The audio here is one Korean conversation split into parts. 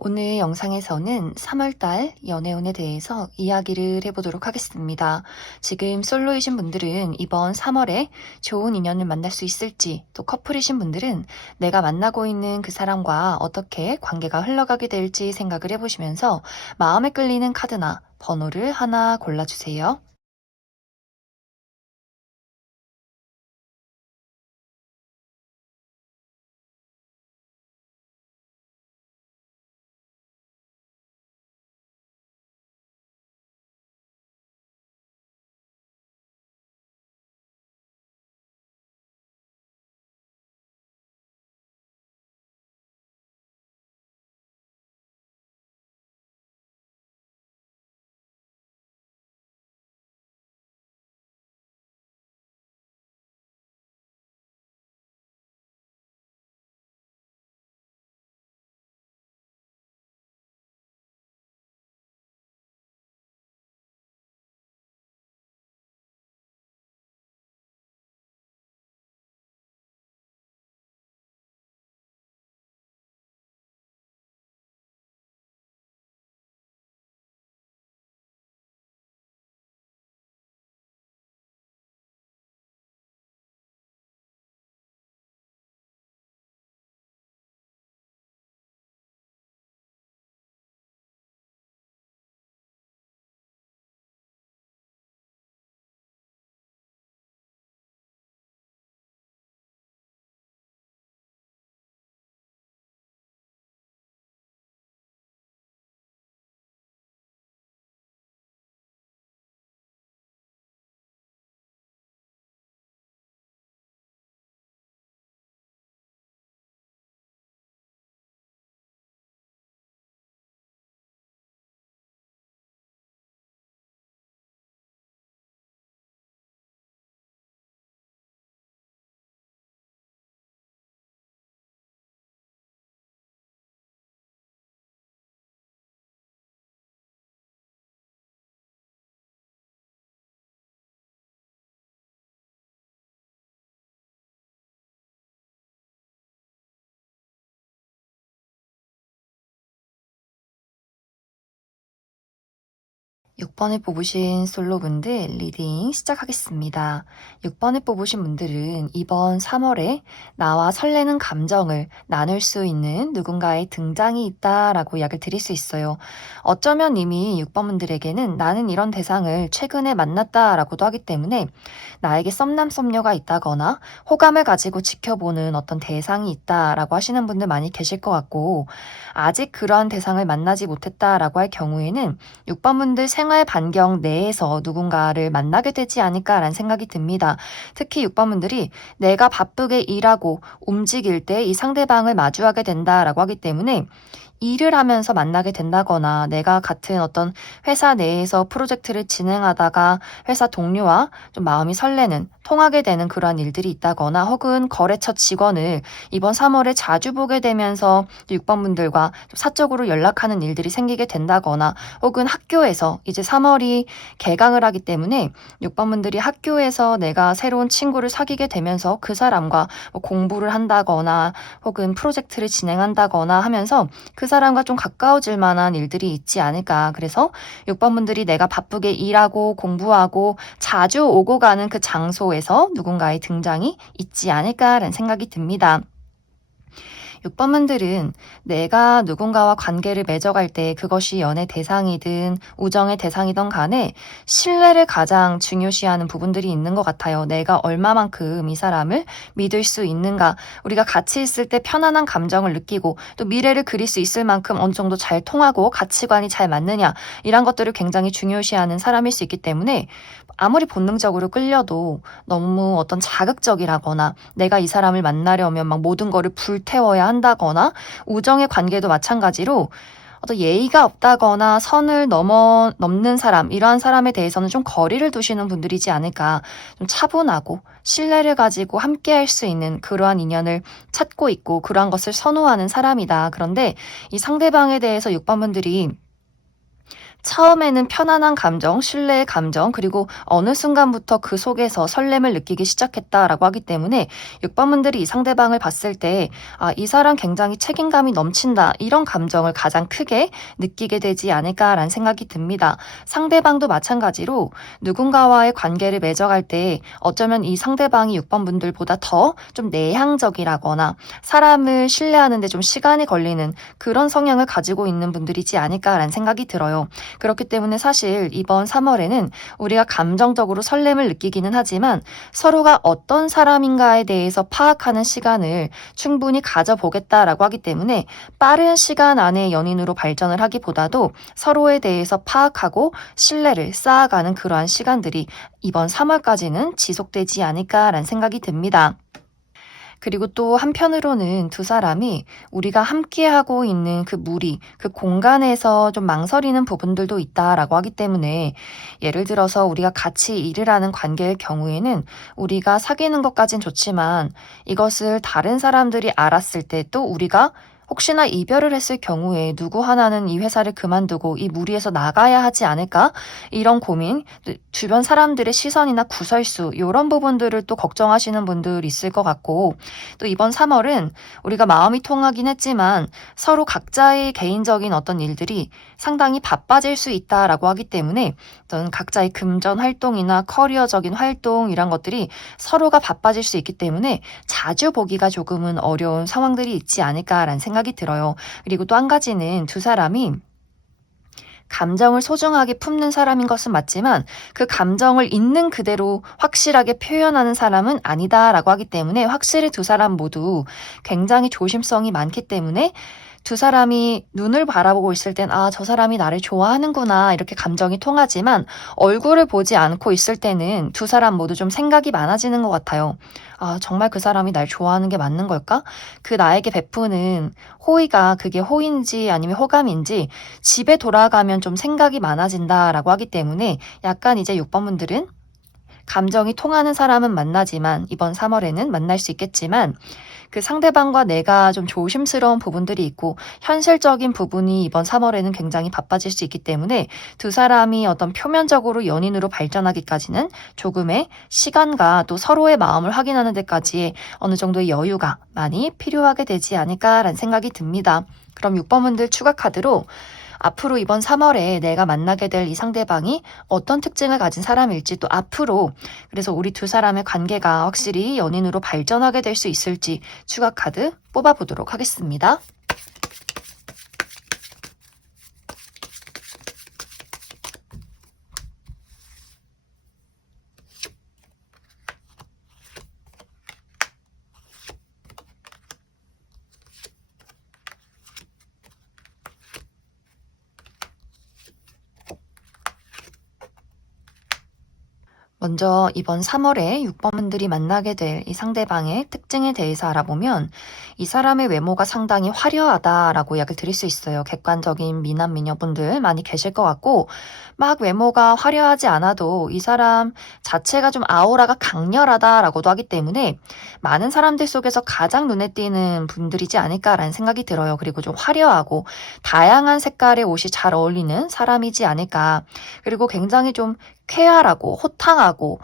오늘 영상에서는 3월달 연애운에 대해서 이야기를 해보도록 하겠습니다. 지금 솔로이신 분들은 이번 3월에 좋은 인연을 만날 수 있을지, 또 커플이신 분들은 내가 만나고 있는 그 사람과 어떻게 관계가 흘러가게 될지 생각을 해보시면서 마음에 끌리는 카드나 번호를 하나 골라주세요. 6번을 뽑으신 솔로분들 리딩 시작하겠습니다. 6번을 뽑으신 분들은 이번 3월에 나와 설레는 감정을 나눌 수 있는 누군가의 등장이 있다라고 이야기를 드릴 수 있어요. 어쩌면 이미 6번분들에게는 나는 이런 대상을 최근에 만났다라고도 하기 때문에 나에게 썸남썸녀가 있다거나 호감을 가지고 지켜보는 어떤 대상이 있다라고 하시는 분들 많이 계실 것 같고, 아직 그러한 대상을 만나지 못했다라고 할 경우에는 6번분들 생활 반경 내에서 누군가를 만나게 되지 않을까라는 생각이 듭니다. 특히 6번분들이 내가 바쁘게 일하고 움직일 때 이 상대방을 마주하게 된다라고 하기 때문에 일을 하면서 만나게 된다거나 내가 같은 어떤 회사 내에서 프로젝트를 진행하다가 회사 동료와 좀 마음이 설레는 통하게 되는 그러한 일들이 있다거나, 혹은 거래처 직원을 이번 3월에 자주 보게 되면서 6번분들과 사적으로 연락하는 일들이 생기게 된다거나, 혹은 학교에서 이제 3월이 개강을 하기 때문에 6번분들이 학교에서 내가 새로운 친구를 사귀게 되면서 그 사람과 뭐 공부를 한다거나 혹은 프로젝트를 진행한다거나 하면서 그 사람과 좀 가까워질 만한 일들이 있지 않을까. 그래서 6번분들이 내가 바쁘게 일하고 공부하고 자주 오고 가는 그 장소에서 누군가의 등장이 있지 않을까라는 생각이 듭니다. 6번분들은 내가 누군가와 관계를 맺어갈 때 그것이 연애 대상이든 우정의 대상이든 간에 신뢰를 가장 중요시하는 부분들이 있는 것 같아요. 내가 얼마만큼 이 사람을 믿을 수 있는가, 우리가 같이 있을 때 편안한 감정을 느끼고 또 미래를 그릴 수 있을 만큼 어느 정도 잘 통하고 가치관이 잘 맞느냐, 이런 것들을 굉장히 중요시하는 사람일 수 있기 때문에 아무리 본능적으로 끌려도 너무 어떤 자극적이라거나 내가 이 사람을 만나려면 막 모든 거를 불태워야 한다거나, 우정의 관계도 마찬가지로 어떤 예의가 없다거나 선을 넘는 사람, 이러한 사람에 대해서는 좀 거리를 두시는 분들이지 않을까. 좀 차분하고 신뢰를 가지고 함께 할 수 있는 그러한 인연을 찾고 있고 그러한 것을 선호하는 사람이다. 그런데 이 상대방에 대해서 6번분들이 처음에는 편안한 감정, 신뢰의 감정, 그리고 어느 순간부터 그 속에서 설렘을 느끼기 시작했다라고 하기 때문에 6번 분들이 이 상대방을 봤을 때, 아, 이 사람 굉장히 책임감이 넘친다. 이런 감정을 가장 크게 느끼게 되지 않을까라는 생각이 듭니다. 상대방도 마찬가지로 누군가와의 관계를 맺어갈 때 어쩌면 이 상대방이 6번 분들보다 더 좀 내향적이라거나 사람을 신뢰하는데 좀 시간이 걸리는 그런 성향을 가지고 있는 분들이지 않을까라는 생각이 들어요. 그렇기 때문에 사실 이번 3월에는 우리가 감정적으로 설렘을 느끼기는 하지만 서로가 어떤 사람인가에 대해서 파악하는 시간을 충분히 가져보겠다라고 하기 때문에 빠른 시간 안에 연인으로 발전을 하기보다도 서로에 대해서 파악하고 신뢰를 쌓아가는 그러한 시간들이 이번 3월까지는 지속되지 않을까라는 생각이 듭니다. 그리고 또 한편으로는 두 사람이 우리가 함께하고 있는 그 무리, 그 공간에서 좀 망설이는 부분들도 있다라고 하기 때문에 예를 들어서 우리가 같이 일을 하는 관계의 경우에는 우리가 사귀는 것까진 좋지만 이것을 다른 사람들이 알았을 때 또 우리가 혹시나 이별을 했을 경우에 누구 하나는 이 회사를 그만두고 이 무리에서 나가야 하지 않을까? 이런 고민, 주변 사람들의 시선이나 구설수, 이런 부분들을 또 걱정하시는 분들 있을 것 같고, 또 이번 3월은 우리가 마음이 통하긴 했지만 서로 각자의 개인적인 어떤 일들이 상당히 바빠질 수 있다라고 하기 때문에 어떤 각자의 금전 활동이나 커리어적인 활동 이런 것들이 서로가 바빠질 수 있기 때문에 자주 보기가 조금은 어려운 상황들이 있지 않을까라는 생각이 들어요. 그리고 또 한 가지는 두 사람이 감정을 소중하게 품는 사람인 것은 맞지만 그 감정을 있는 그대로 확실하게 표현하는 사람은 아니다라고 하기 때문에 확실히 두 사람 모두 굉장히 조심성이 많기 때문에 두 사람이 눈을 바라보고 있을 땐, 아, 저 사람이 나를 좋아하는구나, 이렇게 감정이 통하지만 얼굴을 보지 않고 있을 때는 두 사람 모두 좀 생각이 많아지는 것 같아요. 아, 정말 그 사람이 날 좋아하는 게 맞는 걸까? 그 나에게 베푸는 호의가 그게 호인지 아니면 호감인지 집에 돌아가면 좀 생각이 많아진다라고 하기 때문에 약간 이제 6번 분들은 감정이 통하는 사람은 만나지만 이번 3월에는 만날 수 있겠지만 그 상대방과 내가 좀 조심스러운 부분들이 있고 현실적인 부분이 이번 3월에는 굉장히 바빠질 수 있기 때문에 두 사람이 어떤 표면적으로 연인으로 발전하기까지는 조금의 시간과 또 서로의 마음을 확인하는 데까지의 어느 정도의 여유가 많이 필요하게 되지 않을까라는 생각이 듭니다. 그럼 6번 분들 추가 카드로 앞으로 이번 3월에 내가 만나게 될 이 상대방이 어떤 특징을 가진 사람일지 또 앞으로 그래서 우리 두 사람의 관계가 확실히 연인으로 발전하게 될 수 있을지 추가 카드 뽑아보도록 하겠습니다. 먼저 이번 3월에 6번 분들이 만나게 될 이 상대방의 특징에 대해서 알아보면 이 사람의 외모가 상당히 화려하다라고 이야기를 드릴 수 있어요. 객관적인 미남 미녀분들 많이 계실 것 같고 막 외모가 화려하지 않아도 이 사람 자체가 좀 아우라가 강렬하다라고도 하기 때문에 많은 사람들 속에서 가장 눈에 띄는 분들이지 않을까라는 생각이 들어요. 그리고 좀 화려하고 다양한 색깔의 옷이 잘 어울리는 사람이지 않을까. 그리고 굉장히 좀 쾌활하고 호탕하고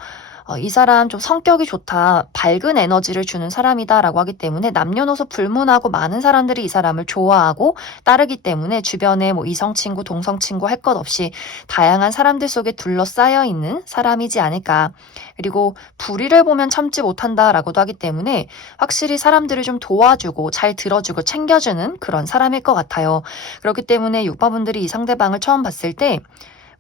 이 사람 좀 성격이 좋다, 밝은 에너지를 주는 사람이다라고 하기 때문에 남녀노소 불문하고 많은 사람들이 이 사람을 좋아하고 따르기 때문에 주변에 뭐 이성 친구, 동성 친구 할 것 없이 다양한 사람들 속에 둘러싸여 있는 사람이지 않을까. 그리고 불의를 보면 참지 못한다라고도 하기 때문에 확실히 사람들을 좀 도와주고 잘 들어주고 챙겨주는 그런 사람일 것 같아요. 그렇기 때문에 6번 분들이 이 상대방을 처음 봤을 때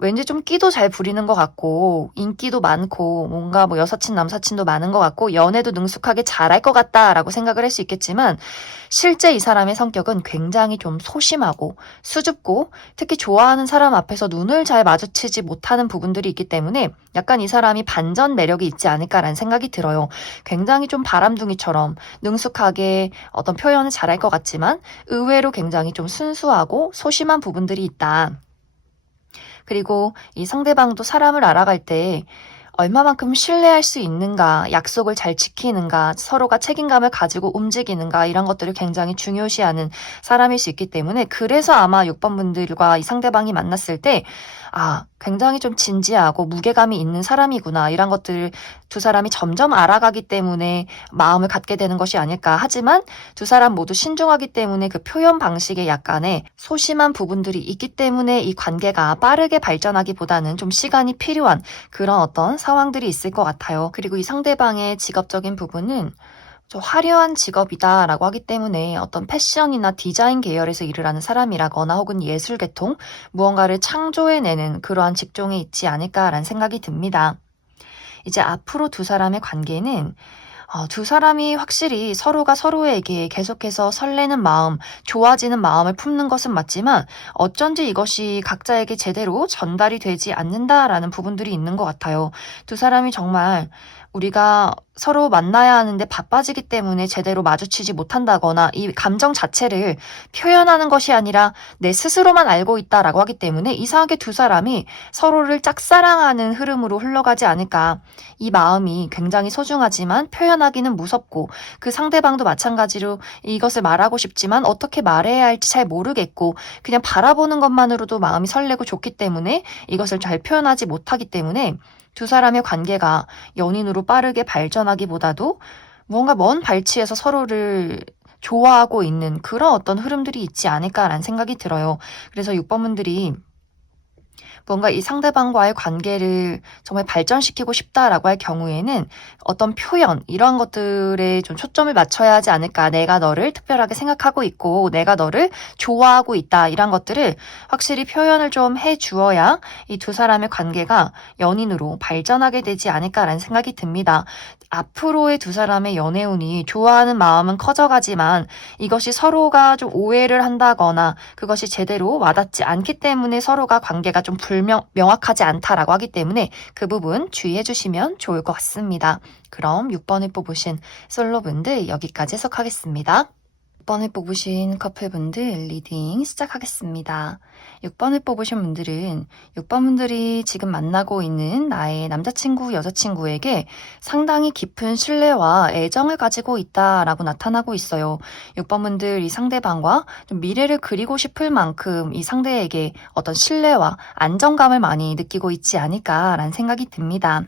왠지 좀 끼도 잘 부리는 것 같고 인기도 많고 뭔가 뭐 여사친 남사친도 많은 것 같고 연애도 능숙하게 잘할 것 같다라고 생각을 할 수 있겠지만 실제 이 사람의 성격은 굉장히 좀 소심하고 수줍고 특히 좋아하는 사람 앞에서 눈을 잘 마주치지 못하는 부분들이 있기 때문에 약간 이 사람이 반전 매력이 있지 않을까라는 생각이 들어요. 굉장히 좀 바람둥이처럼 능숙하게 어떤 표현을 잘할 것 같지만 의외로 굉장히 좀 순수하고 소심한 부분들이 있다. 그리고 이 상대방도 사람을 알아갈 때 얼마만큼 신뢰할 수 있는가, 약속을 잘 지키는가, 서로가 책임감을 가지고 움직이는가 이런 것들을 굉장히 중요시하는 사람일 수 있기 때문에 그래서 아마 6번 분들과 이 상대방이 만났을 때 굉장히 좀 진지하고 무게감이 있는 사람이구나 이런 것들을 두 사람이 점점 알아가기 때문에 마음을 갖게 되는 것이 아닐까. 하지만 두 사람 모두 신중하기 때문에 그 표현 방식에 약간의 소심한 부분들이 있기 때문에 이 관계가 빠르게 발전하기보다는 좀 시간이 필요한 그런 어떤 상황들이 있을 것 같아요. 그리고 이 상대방의 직업적인 부분은 좀 화려한 직업이다라고 하기 때문에 어떤 패션이나 디자인 계열에서 일을 하는 사람이라거나 혹은 예술 계통, 무언가를 창조해내는 그러한 직종에 있지 않을까라는 생각이 듭니다. 이제 앞으로 두 사람의 관계는 두 사람이 확실히 서로가 서로에게 계속해서 설레는 마음, 좋아지는 마음을 품는 것은 맞지만 어쩐지 이것이 각자에게 제대로 전달이 되지 않는다라는 부분들이 있는 것 같아요. 두 사람이 정말 우리가 서로 만나야 하는데 바빠지기 때문에 제대로 마주치지 못한다거나 이 감정 자체를 표현하는 것이 아니라 내 스스로만 알고 있다라고 하기 때문에 이상하게 두 사람이 서로를 짝사랑하는 흐름으로 흘러가지 않을까. 이 마음이 굉장히 소중하지만 표현하기는 무섭고 그 상대방도 마찬가지로 이것을 말하고 싶지만 어떻게 말해야 할지 잘 모르겠고 그냥 바라보는 것만으로도 마음이 설레고 좋기 때문에 이것을 잘 표현하지 못하기 때문에 두 사람의 관계가 연인으로 빠르게 발전하기보다도 뭔가 먼 발치에서 서로를 좋아하고 있는 그런 어떤 흐름들이 있지 않을까라는 생각이 들어요. 그래서 6번 분들이 뭔가 이 상대방과의 관계를 정말 발전시키고 싶다라고 할 경우에는 어떤 표현, 이런 것들에 좀 초점을 맞춰야 하지 않을까. 내가 너를 특별하게 생각하고 있고, 내가 너를 좋아하고 있다. 이런 것들을 확실히 표현을 좀 해주어야 이 두 사람의 관계가 연인으로 발전하게 되지 않을까라는 생각이 듭니다. 앞으로의 두 사람의 연애운이 좋아하는 마음은 커져가지만 이것이 서로가 좀 오해를 한다거나 그것이 제대로 와닿지 않기 때문에 서로가 관계가 좀 명확하지 않다라고 하기 때문에 그 부분 주의해 주시면 좋을 것 같습니다. 그럼 6번을 뽑으신 솔로분들 여기까지 해석하겠습니다. 6번을 뽑으신 커플분들 리딩 시작하겠습니다. 6번을 뽑으신 분들은 6번분들이 지금 만나고 있는 나의 남자친구, 여자친구에게 상당히 깊은 신뢰와 애정을 가지고 있다라고 나타나고 있어요. 6번분들 이 상대방과 좀 미래를 그리고 싶을 만큼 이 상대에게 어떤 신뢰와 안정감을 많이 느끼고 있지 않을까라는 생각이 듭니다.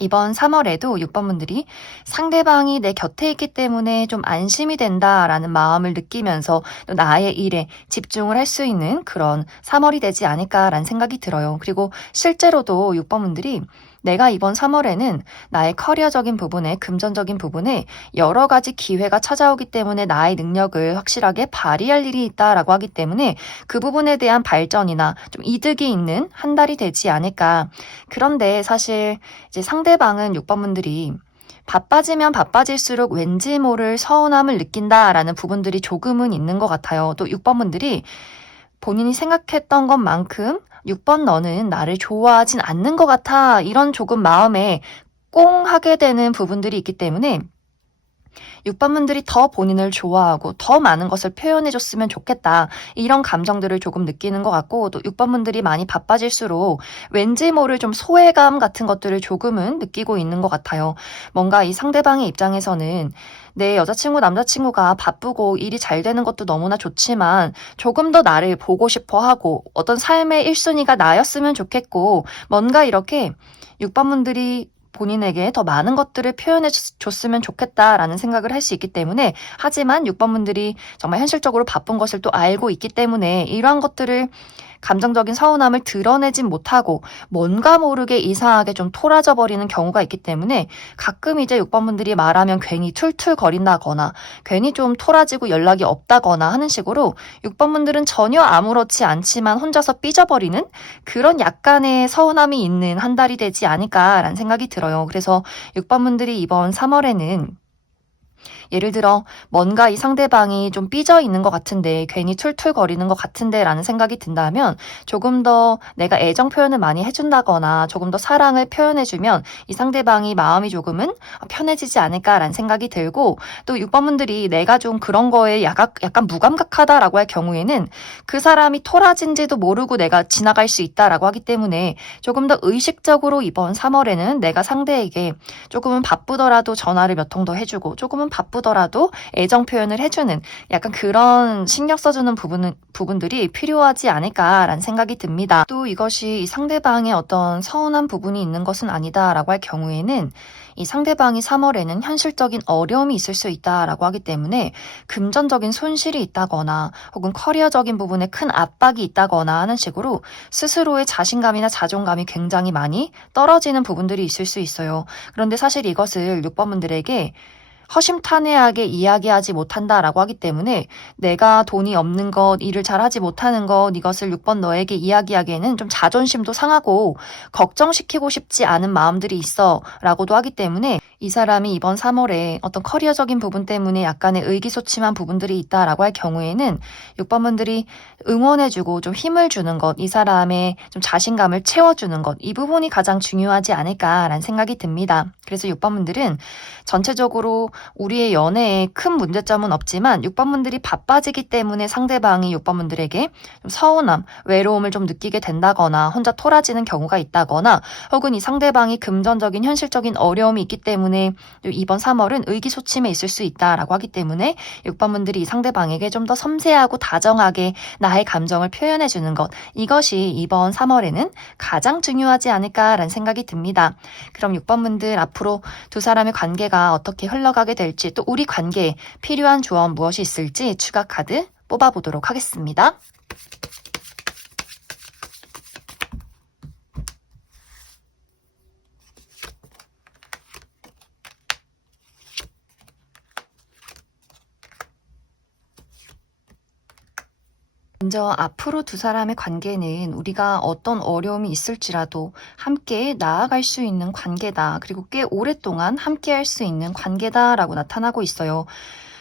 이번 3월에도 6번분들이 상대방이 내 곁에 있기 때문에 좀 안심이 된다라는 마음을 느끼면서 또 나의 일에 집중을 할 수 있는 그런 3월이 되지 않을까라는 생각이 들어요. 그리고 실제로도 6번분들이 내가 이번 3월에는 나의 커리어적인 부분에, 금전적인 부분에 여러 가지 기회가 찾아오기 때문에 나의 능력을 확실하게 발휘할 일이 있다라고 하기 때문에 그 부분에 대한 발전이나 좀 이득이 있는 한 달이 되지 않을까. 그런데 사실 이제 상대방은 6번분들이 바빠지면 바빠질수록 왠지 모를 서운함을 느낀다라는 부분들이 조금은 있는 것 같아요. 또 6번분들이 본인이 생각했던 것만큼 6번 너는 나를 좋아하진 않는 것 같아. 이런 조금 마음에 꽁 하게 되는 부분들이 있기 때문에 6번분들이 더 본인을 좋아하고 더 많은 것을 표현해줬으면 좋겠다. 이런 감정들을 조금 느끼는 것 같고 또 6번분들이 많이 바빠질수록 왠지 모를 좀 소외감 같은 것들을 조금은 느끼고 있는 것 같아요. 뭔가 이 상대방의 입장에서는 내 여자친구, 남자친구가 바쁘고 일이 잘 되는 것도 너무나 좋지만 조금 더 나를 보고 싶어 하고 어떤 삶의 1순위가 나였으면 좋겠고 뭔가 이렇게 6번분들이 본인에게 더 많은 것들을 표현해 줬으면 좋겠다라는 생각을 할 수 있기 때문에 하지만 6번분들이 정말 현실적으로 바쁜 것을 또 알고 있기 때문에 이러한 것들을 감정적인 서운함을 드러내진 못하고 뭔가 모르게 이상하게 좀 토라져 버리는 경우가 있기 때문에 가끔 이제 6번분들이 말하면 괜히 툴툴거린다거나 괜히 좀 토라지고 연락이 없다거나 하는 식으로 6번분들은 전혀 아무렇지 않지만 혼자서 삐져버리는 그런 약간의 서운함이 있는 한 달이 되지 않을까라는 생각이 들어요. 그래서 6번분들이 이번 3월에는 예를 들어 뭔가 이 상대방이 좀 삐져 있는 것 같은데 괜히 툴툴거리는 것 같은데 라는 생각이 든다면 조금 더 내가 애정 표현을 많이 해준다거나 조금 더 사랑을 표현해주면 이 상대방이 마음이 조금은 편해지지 않을까라는 생각이 들고, 또 6번분들이 내가 좀 그런 거에 약간 무감각하다라고 할 경우에는 그 사람이 토라진지도 모르고 내가 지나갈 수 있다라고 하기 때문에 조금 더 의식적으로 이번 3월에는 내가 상대에게 조금은 바쁘더라도 전화를 몇 통 더 해주고 조금은 바쁘더라도 애정 표현을 해주는 약간 그런 신경 써주는 부분들이 필요하지 않을까라는 생각이 듭니다. 또 이것이 이 상대방의 어떤 서운한 부분이 있는 것은 아니다라고 할 경우에는 이 상대방이 3월에는 현실적인 어려움이 있을 수 있다라고 하기 때문에 금전적인 손실이 있다거나 혹은 커리어적인 부분에 큰 압박이 있다거나 하는 식으로 스스로의 자신감이나 자존감이 굉장히 많이 떨어지는 부분들이 있을 수 있어요. 그런데 사실 이것을 6번분들에게 허심탄회하게 이야기하지 못한다라고 하기 때문에 내가 돈이 없는 것, 일을 잘하지 못하는 것, 이것을 6번 너에게 이야기하기에는 좀 자존심도 상하고 걱정시키고 싶지 않은 마음들이 있어 라고도 하기 때문에 이 사람이 이번 3월에 어떤 커리어적인 부분 때문에 약간의 의기소침한 부분들이 있다라고 할 경우에는 6번분들이 응원해주고 좀 힘을 주는 것, 이 사람의 좀 자신감을 채워주는 것, 이 부분이 가장 중요하지 않을까라는 생각이 듭니다. 그래서 6번분들은 전체적으로 우리의 연애에 큰 문제점은 없지만 6번분들이 바빠지기 때문에 상대방이 6번분들에게 좀 서운함, 외로움을 좀 느끼게 된다거나 혼자 토라지는 경우가 있다거나 혹은 이 상대방이 금전적인 현실적인 어려움이 있기 때문에 이번 3월은 의기소침해 있을 수 있다라고 하기 때문에 6번분들이 이 상대방에게 좀 더 섬세하고 다정하게 나의 감정을 표현해주는 것, 이것이 이번 3월에는 가장 중요하지 않을까라는 생각이 듭니다. 그럼 6번분들 앞으로 두 사람의 관계가 어떻게 흘러가게 될지, 또 우리 관계에 필요한 조언 무엇이 있을지 추가 카드 뽑아보도록 하겠습니다. 먼저 앞으로 두 사람의 관계는 우리가 어떤 어려움이 있을지라도 함께 나아갈 수 있는 관계다. 그리고 꽤 오랫동안 함께 할 수 있는 관계다라고 나타나고 있어요.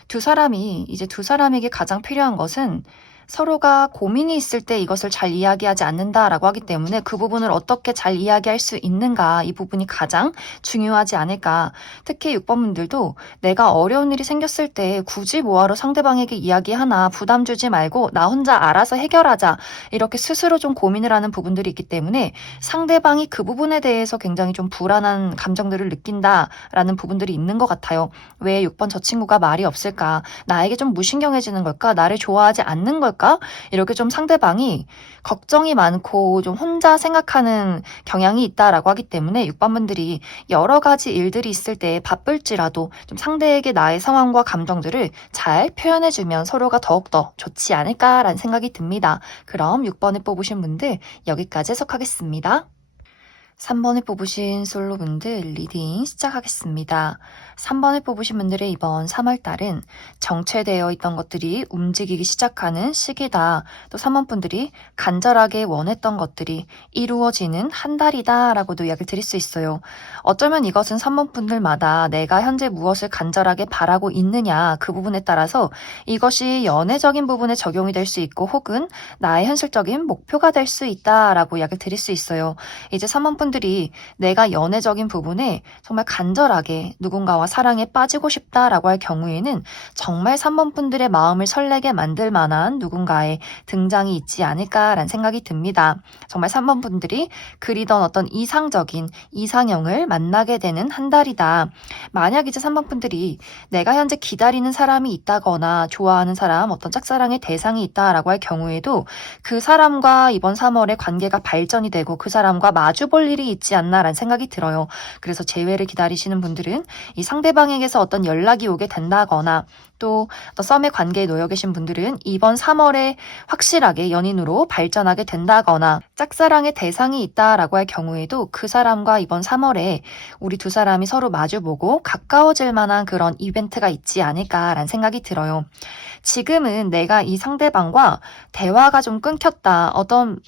두 사람에게 가장 필요한 것은 서로가 고민이 있을 때 이것을 잘 이야기하지 않는다라고 하기 때문에 그 부분을 어떻게 잘 이야기할 수 있는가, 이 부분이 가장 중요하지 않을까. 특히 6번분들도 내가 어려운 일이 생겼을 때 굳이 뭐하러 상대방에게 이야기하나, 부담 주지 말고 나 혼자 알아서 해결하자, 이렇게 스스로 좀 고민을 하는 부분들이 있기 때문에 상대방이 그 부분에 대해서 굉장히 좀 불안한 감정들을 느낀다라는 부분들이 있는 것 같아요. 왜 6번 저 친구가 말이 없을까? 나에게 좀 무신경해지는 걸까? 나를 좋아하지 않는 걸까? 이렇게 좀 상대방이 걱정이 많고 좀 혼자 생각하는 경향이 있다라고 하기 때문에 6번분들이 여러 가지 일들이 있을 때 바쁠지라도 좀 상대에게 나의 상황과 감정들을 잘 표현해주면 서로가 더욱더 좋지 않을까라는 생각이 듭니다. 그럼 6번을 뽑으신 분들 여기까지 해석하겠습니다. 3번을 뽑으신 솔로분들 리딩 시작하겠습니다. 3번을 뽑으신 분들의 이번 3월달은 정체되어 있던 것들이 움직이기 시작하는 시기다. 또 3번 분들이 간절하게 원했던 것들이 이루어지는 한 달이다 라고도 이야기를 드릴 수 있어요. 어쩌면 이것은 3번 분들마다 내가 현재 무엇을 간절하게 바라고 있느냐, 그 부분에 따라서 이것이 연애적인 부분에 적용이 될 수 있고 혹은 나의 현실적인 목표가 될 수 있다라고 이야기를 드릴 수 있어요. 이제 3번 분들이 내가 연애적인 부분에 정말 간절하게 누군가와 사랑에 빠지고 싶다라고 할 경우에는 정말 3번 분들의 마음을 설레게 만들 만한 누군가의 등장이 있지 않을까라는 생각이 듭니다. 정말 3번 분들이 그리던 어떤 이상적인 이상형을 만나게 되는 한 달이다. 만약 이제 3번 분들이 내가 현재 기다리는 사람이 있다거나 좋아하는 사람, 어떤 짝사랑의 대상이 있다라고 할 경우에도 그 사람과 이번 3월에 관계가 발전이 되고 그 사람과 마주볼 일이 있지 않나라는 생각이 들어요. 그래서 재회를 기다리시는 분들은 이 상대방에게서 어떤 연락이 오게 된다거나 또 썸의 관계에 놓여 계신 분들은 이번 3월에 확실하게 연인으로 발전하게 된다거나 짝사랑의 대상이 있다라고 할 경우에도 그 사람과 이번 3월에 우리 두 사람이 서로 마주보고 가까워질 만한 그런 이벤트가 있지 않을까라는 생각이 들어요. 지금은 내가 이 상대방과 대화가 좀 끊겼다, 어떤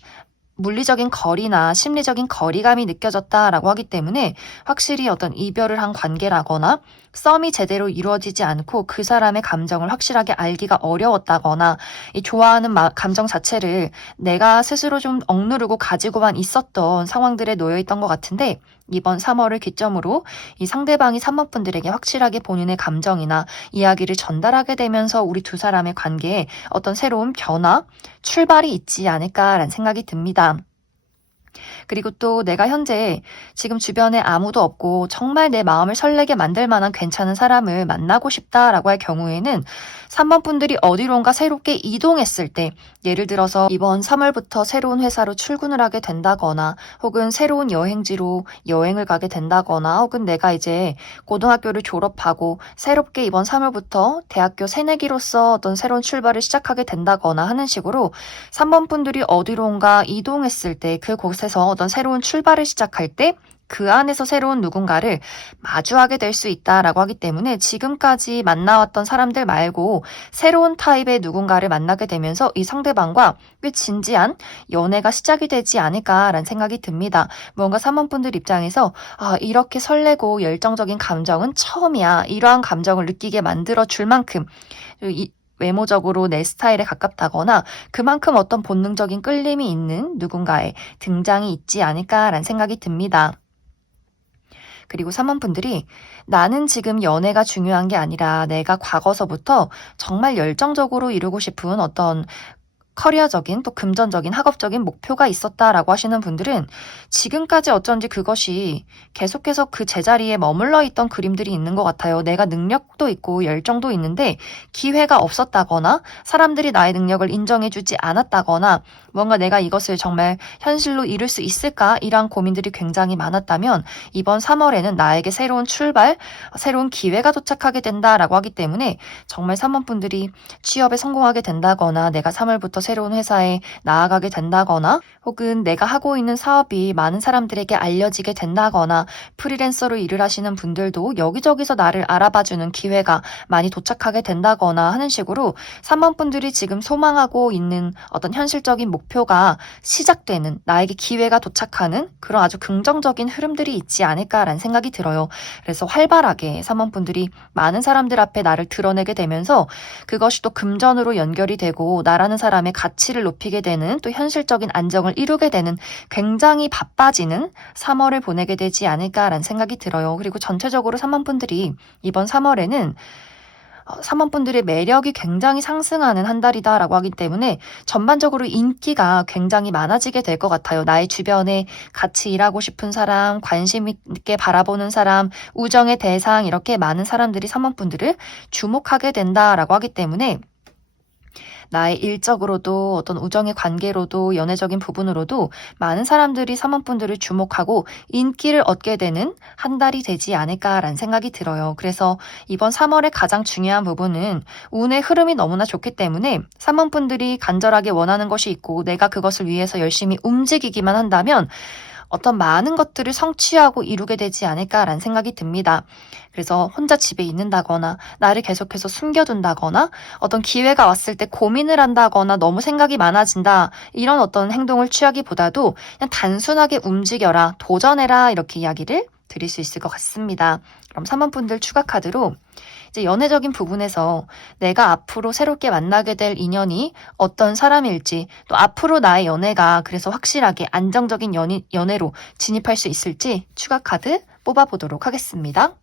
물리적인 거리나 심리적인 거리감이 느껴졌다라고 하기 때문에 확실히 어떤 이별을 한 관계라거나 썸이 제대로 이루어지지 않고 그 사람의 감정을 확실하게 알기가 어려웠다거나 이 좋아하는 감정 자체를 내가 스스로 좀 억누르고 가지고만 있었던 상황들에 놓여 있던 것 같은데 이번 3월을 기점으로 이 상대방이 3번 분들에게 확실하게 본인의 감정이나 이야기를 전달하게 되면서 우리 두 사람의 관계에 어떤 새로운 변화, 출발이 있지 않을까라는 생각이 듭니다. 그리고 또 내가 현재 지금 주변에 아무도 없고 정말 내 마음을 설레게 만들 만한 괜찮은 사람을 만나고 싶다라고 할 경우에는 3번 분들이 어디론가 새롭게 이동했을 때 예를 들어서 이번 3월부터 새로운 회사로 출근을 하게 된다거나 혹은 새로운 여행지로 여행을 가게 된다거나 혹은 내가 이제 고등학교를 졸업하고 새롭게 이번 3월부터 대학교 새내기로서 어떤 새로운 출발을 시작하게 된다거나 하는 식으로 3번 분들이 어디론가 이동했을 때 그곳에서 어떤 새로운 출발을 시작할 때 그 안에서 새로운 누군가를 마주하게 될 수 있다라고 하기 때문에 지금까지 만나왔던 사람들 말고 새로운 타입의 누군가를 만나게 되면서 이 상대방과 꽤 진지한 연애가 시작이 되지 않을까라는 생각이 듭니다. 뭔가 3번 분들 입장에서 이렇게 설레고 열정적인 감정은 처음이야. 이러한 감정을 느끼게 만들어 줄 만큼 외모적으로 내 스타일에 가깝다거나 그만큼 어떤 본능적인 끌림이 있는 누군가의 등장이 있지 않을까라는 생각이 듭니다. 그리고 3번 분들이 나는 지금 연애가 중요한 게 아니라 내가 과거서부터 정말 열정적으로 이루고 싶은 어떤 커리어적인 또 금전적인 학업적인 목표가 있었다라고 하시는 분들은 지금까지 어쩐지 그것이 계속해서 그 제자리에 머물러 있던 그림들이 있는 것 같아요. 내가 능력도 있고 열정도 있는데 기회가 없었다거나 사람들이 나의 능력을 인정해주지 않았다거나 뭔가 내가 이것을 정말 현실로 이룰 수 있을까 이런 고민들이 굉장히 많았다면 이번 3월에는 나에게 새로운 출발, 새로운 기회가 도착하게 된다라고 하기 때문에 정말 3번 분들이 취업에 성공하게 된다거나 내가 3월부터 새로운 회사에 나아가게 된다거나 혹은 내가 하고 있는 사업이 많은 사람들에게 알려지게 된다거나 프리랜서로 일을 하시는 분들도 여기저기서 나를 알아봐주는 기회가 많이 도착하게 된다거나 하는 식으로 3번 분들이 지금 소망하고 있는 어떤 현실적인 목표가 시작되는 나에게 기회가 도착하는 그런 아주 긍정적인 흐름들이 있지 않을까라는 생각이 들어요. 그래서 활발하게 3번 분들이 많은 사람들 앞에 나를 드러내게 되면서 그것이 또 금전으로 연결이 되고 나라는 사람의 가치를 높이게 되는 또 현실적인 안정을 이루게 되는 굉장히 바빠지는 3월을 보내게 되지 않을까라는 생각이 들어요. 그리고 전체적으로 3번 분들이 이번 3월에는 3번 분들의 매력이 굉장히 상승하는 한 달이다라고 하기 때문에 전반적으로 인기가 굉장히 많아지게 될 것 같아요. 나의 주변에 같이 일하고 싶은 사람, 관심 있게 바라보는 사람, 우정의 대상 이렇게 많은 사람들이 3번 분들을 주목하게 된다라고 하기 때문에 나의 일적으로도 어떤 우정의 관계로도 연애적인 부분으로도 많은 사람들이 3번 분들을 주목하고 인기를 얻게 되는 한 달이 되지 않을까라는 생각이 들어요. 그래서 이번 3월의 가장 중요한 부분은 운의 흐름이 너무나 좋기 때문에 3번 분들이 간절하게 원하는 것이 있고 내가 그것을 위해서 열심히 움직이기만 한다면 어떤 많은 것들을 성취하고 이루게 되지 않을까라는 생각이 듭니다. 그래서 혼자 집에 있는다거나 나를 계속해서 숨겨둔다거나 어떤 기회가 왔을 때 고민을 한다거나 너무 생각이 많아진다 이런 어떤 행동을 취하기보다도 그냥 단순하게 움직여라 도전해라 이렇게 이야기를 드릴 수 있을 것 같습니다. 그럼 3번 분들 추가 카드로 이제 연애적인 부분에서 내가 앞으로 새롭게 만나게 될 인연이 어떤 사람일지 또 앞으로 나의 연애가 그래서 확실하게 안정적인 연애로 진입할 수 있을지 추가 카드 뽑아보도록 하겠습니다.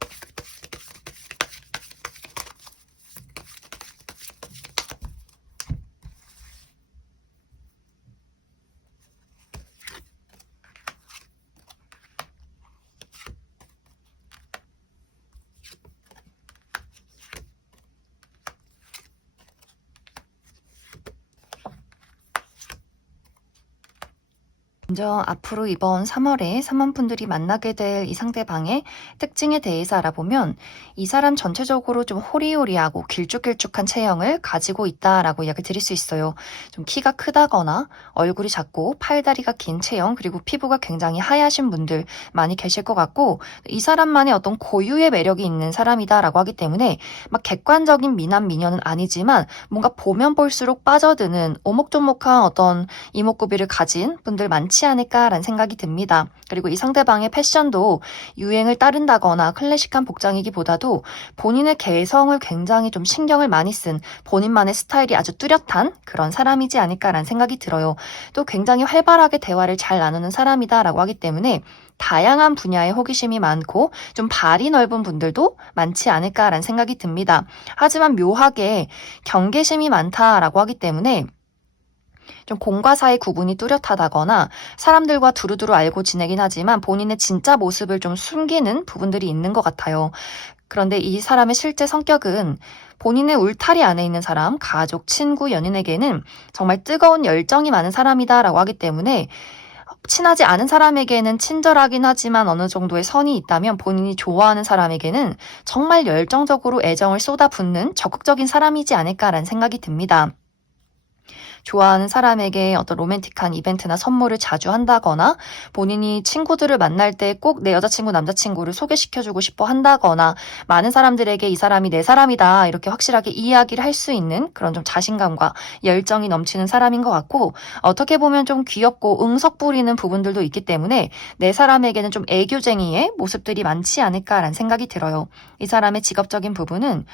먼저 앞으로 이번 3월에 3만 분들이 만나게 될 이 상대방의 특징에 대해서 알아보면 이 사람 전체적으로 좀 호리호리하고 길쭉길쭉한 체형을 가지고 있다라고 이야기 드릴 수 있어요. 좀 키가 크다거나 얼굴이 작고 팔다리가 긴 체형 그리고 피부가 굉장히 하얗신 분들 많이 계실 것 같고 이 사람만의 어떤 고유의 매력이 있는 사람이다라고 하기 때문에 막 객관적인 미남 미녀는 아니지만 뭔가 보면 볼수록 빠져드는 오목조목한 어떤 이목구비를 가진 분들 많지 않을까라는 생각이 듭니다. 그리고 이 상대방의 패션도 유행을 따른다거나 클래식한 복장이기보다도 본인의 개성을 굉장히 좀 신경을 많이 쓴 본인만의 스타일이 아주 뚜렷한 그런 사람이지 않을까라는 생각이 들어요. 또 굉장히 활발하게 대화를 잘 나누는 사람이다라고 하기 때문에 다양한 분야에 호기심이 많고 좀 발이 넓은 분들도 많지 않을까라는 생각이 듭니다. 하지만 묘하게 경계심이 많다라고 하기 때문에 좀 공과 사의 구분이 뚜렷하다거나 사람들과 두루두루 알고 지내긴 하지만 본인의 진짜 모습을 좀 숨기는 부분들이 있는 것 같아요. 그런데 이 사람의 실제 성격은 본인의 울타리 안에 있는 사람, 가족, 친구, 연인에게는 정말 뜨거운 열정이 많은 사람이다라고 하기 때문에 친하지 않은 사람에게는 친절하긴 하지만 어느 정도의 선이 있다면 본인이 좋아하는 사람에게는 정말 열정적으로 애정을 쏟아붓는 적극적인 사람이지 않을까라는 생각이 듭니다. 좋아하는 사람에게 어떤 로맨틱한 이벤트나 선물을 자주 한다거나 본인이 친구들을 만날 때 꼭 내 여자친구, 남자친구를 소개시켜주고 싶어 한다거나 많은 사람들에게 이 사람이 내 사람이다 이렇게 확실하게 이야기를 할 수 있는 그런 좀 자신감과 열정이 넘치는 사람인 것 같고 어떻게 보면 좀 귀엽고 응석 부리는 부분들도 있기 때문에 내 사람에게는 좀 애교쟁이의 모습들이 많지 않을까라는 생각이 들어요. 이 사람의 직업적인 부분은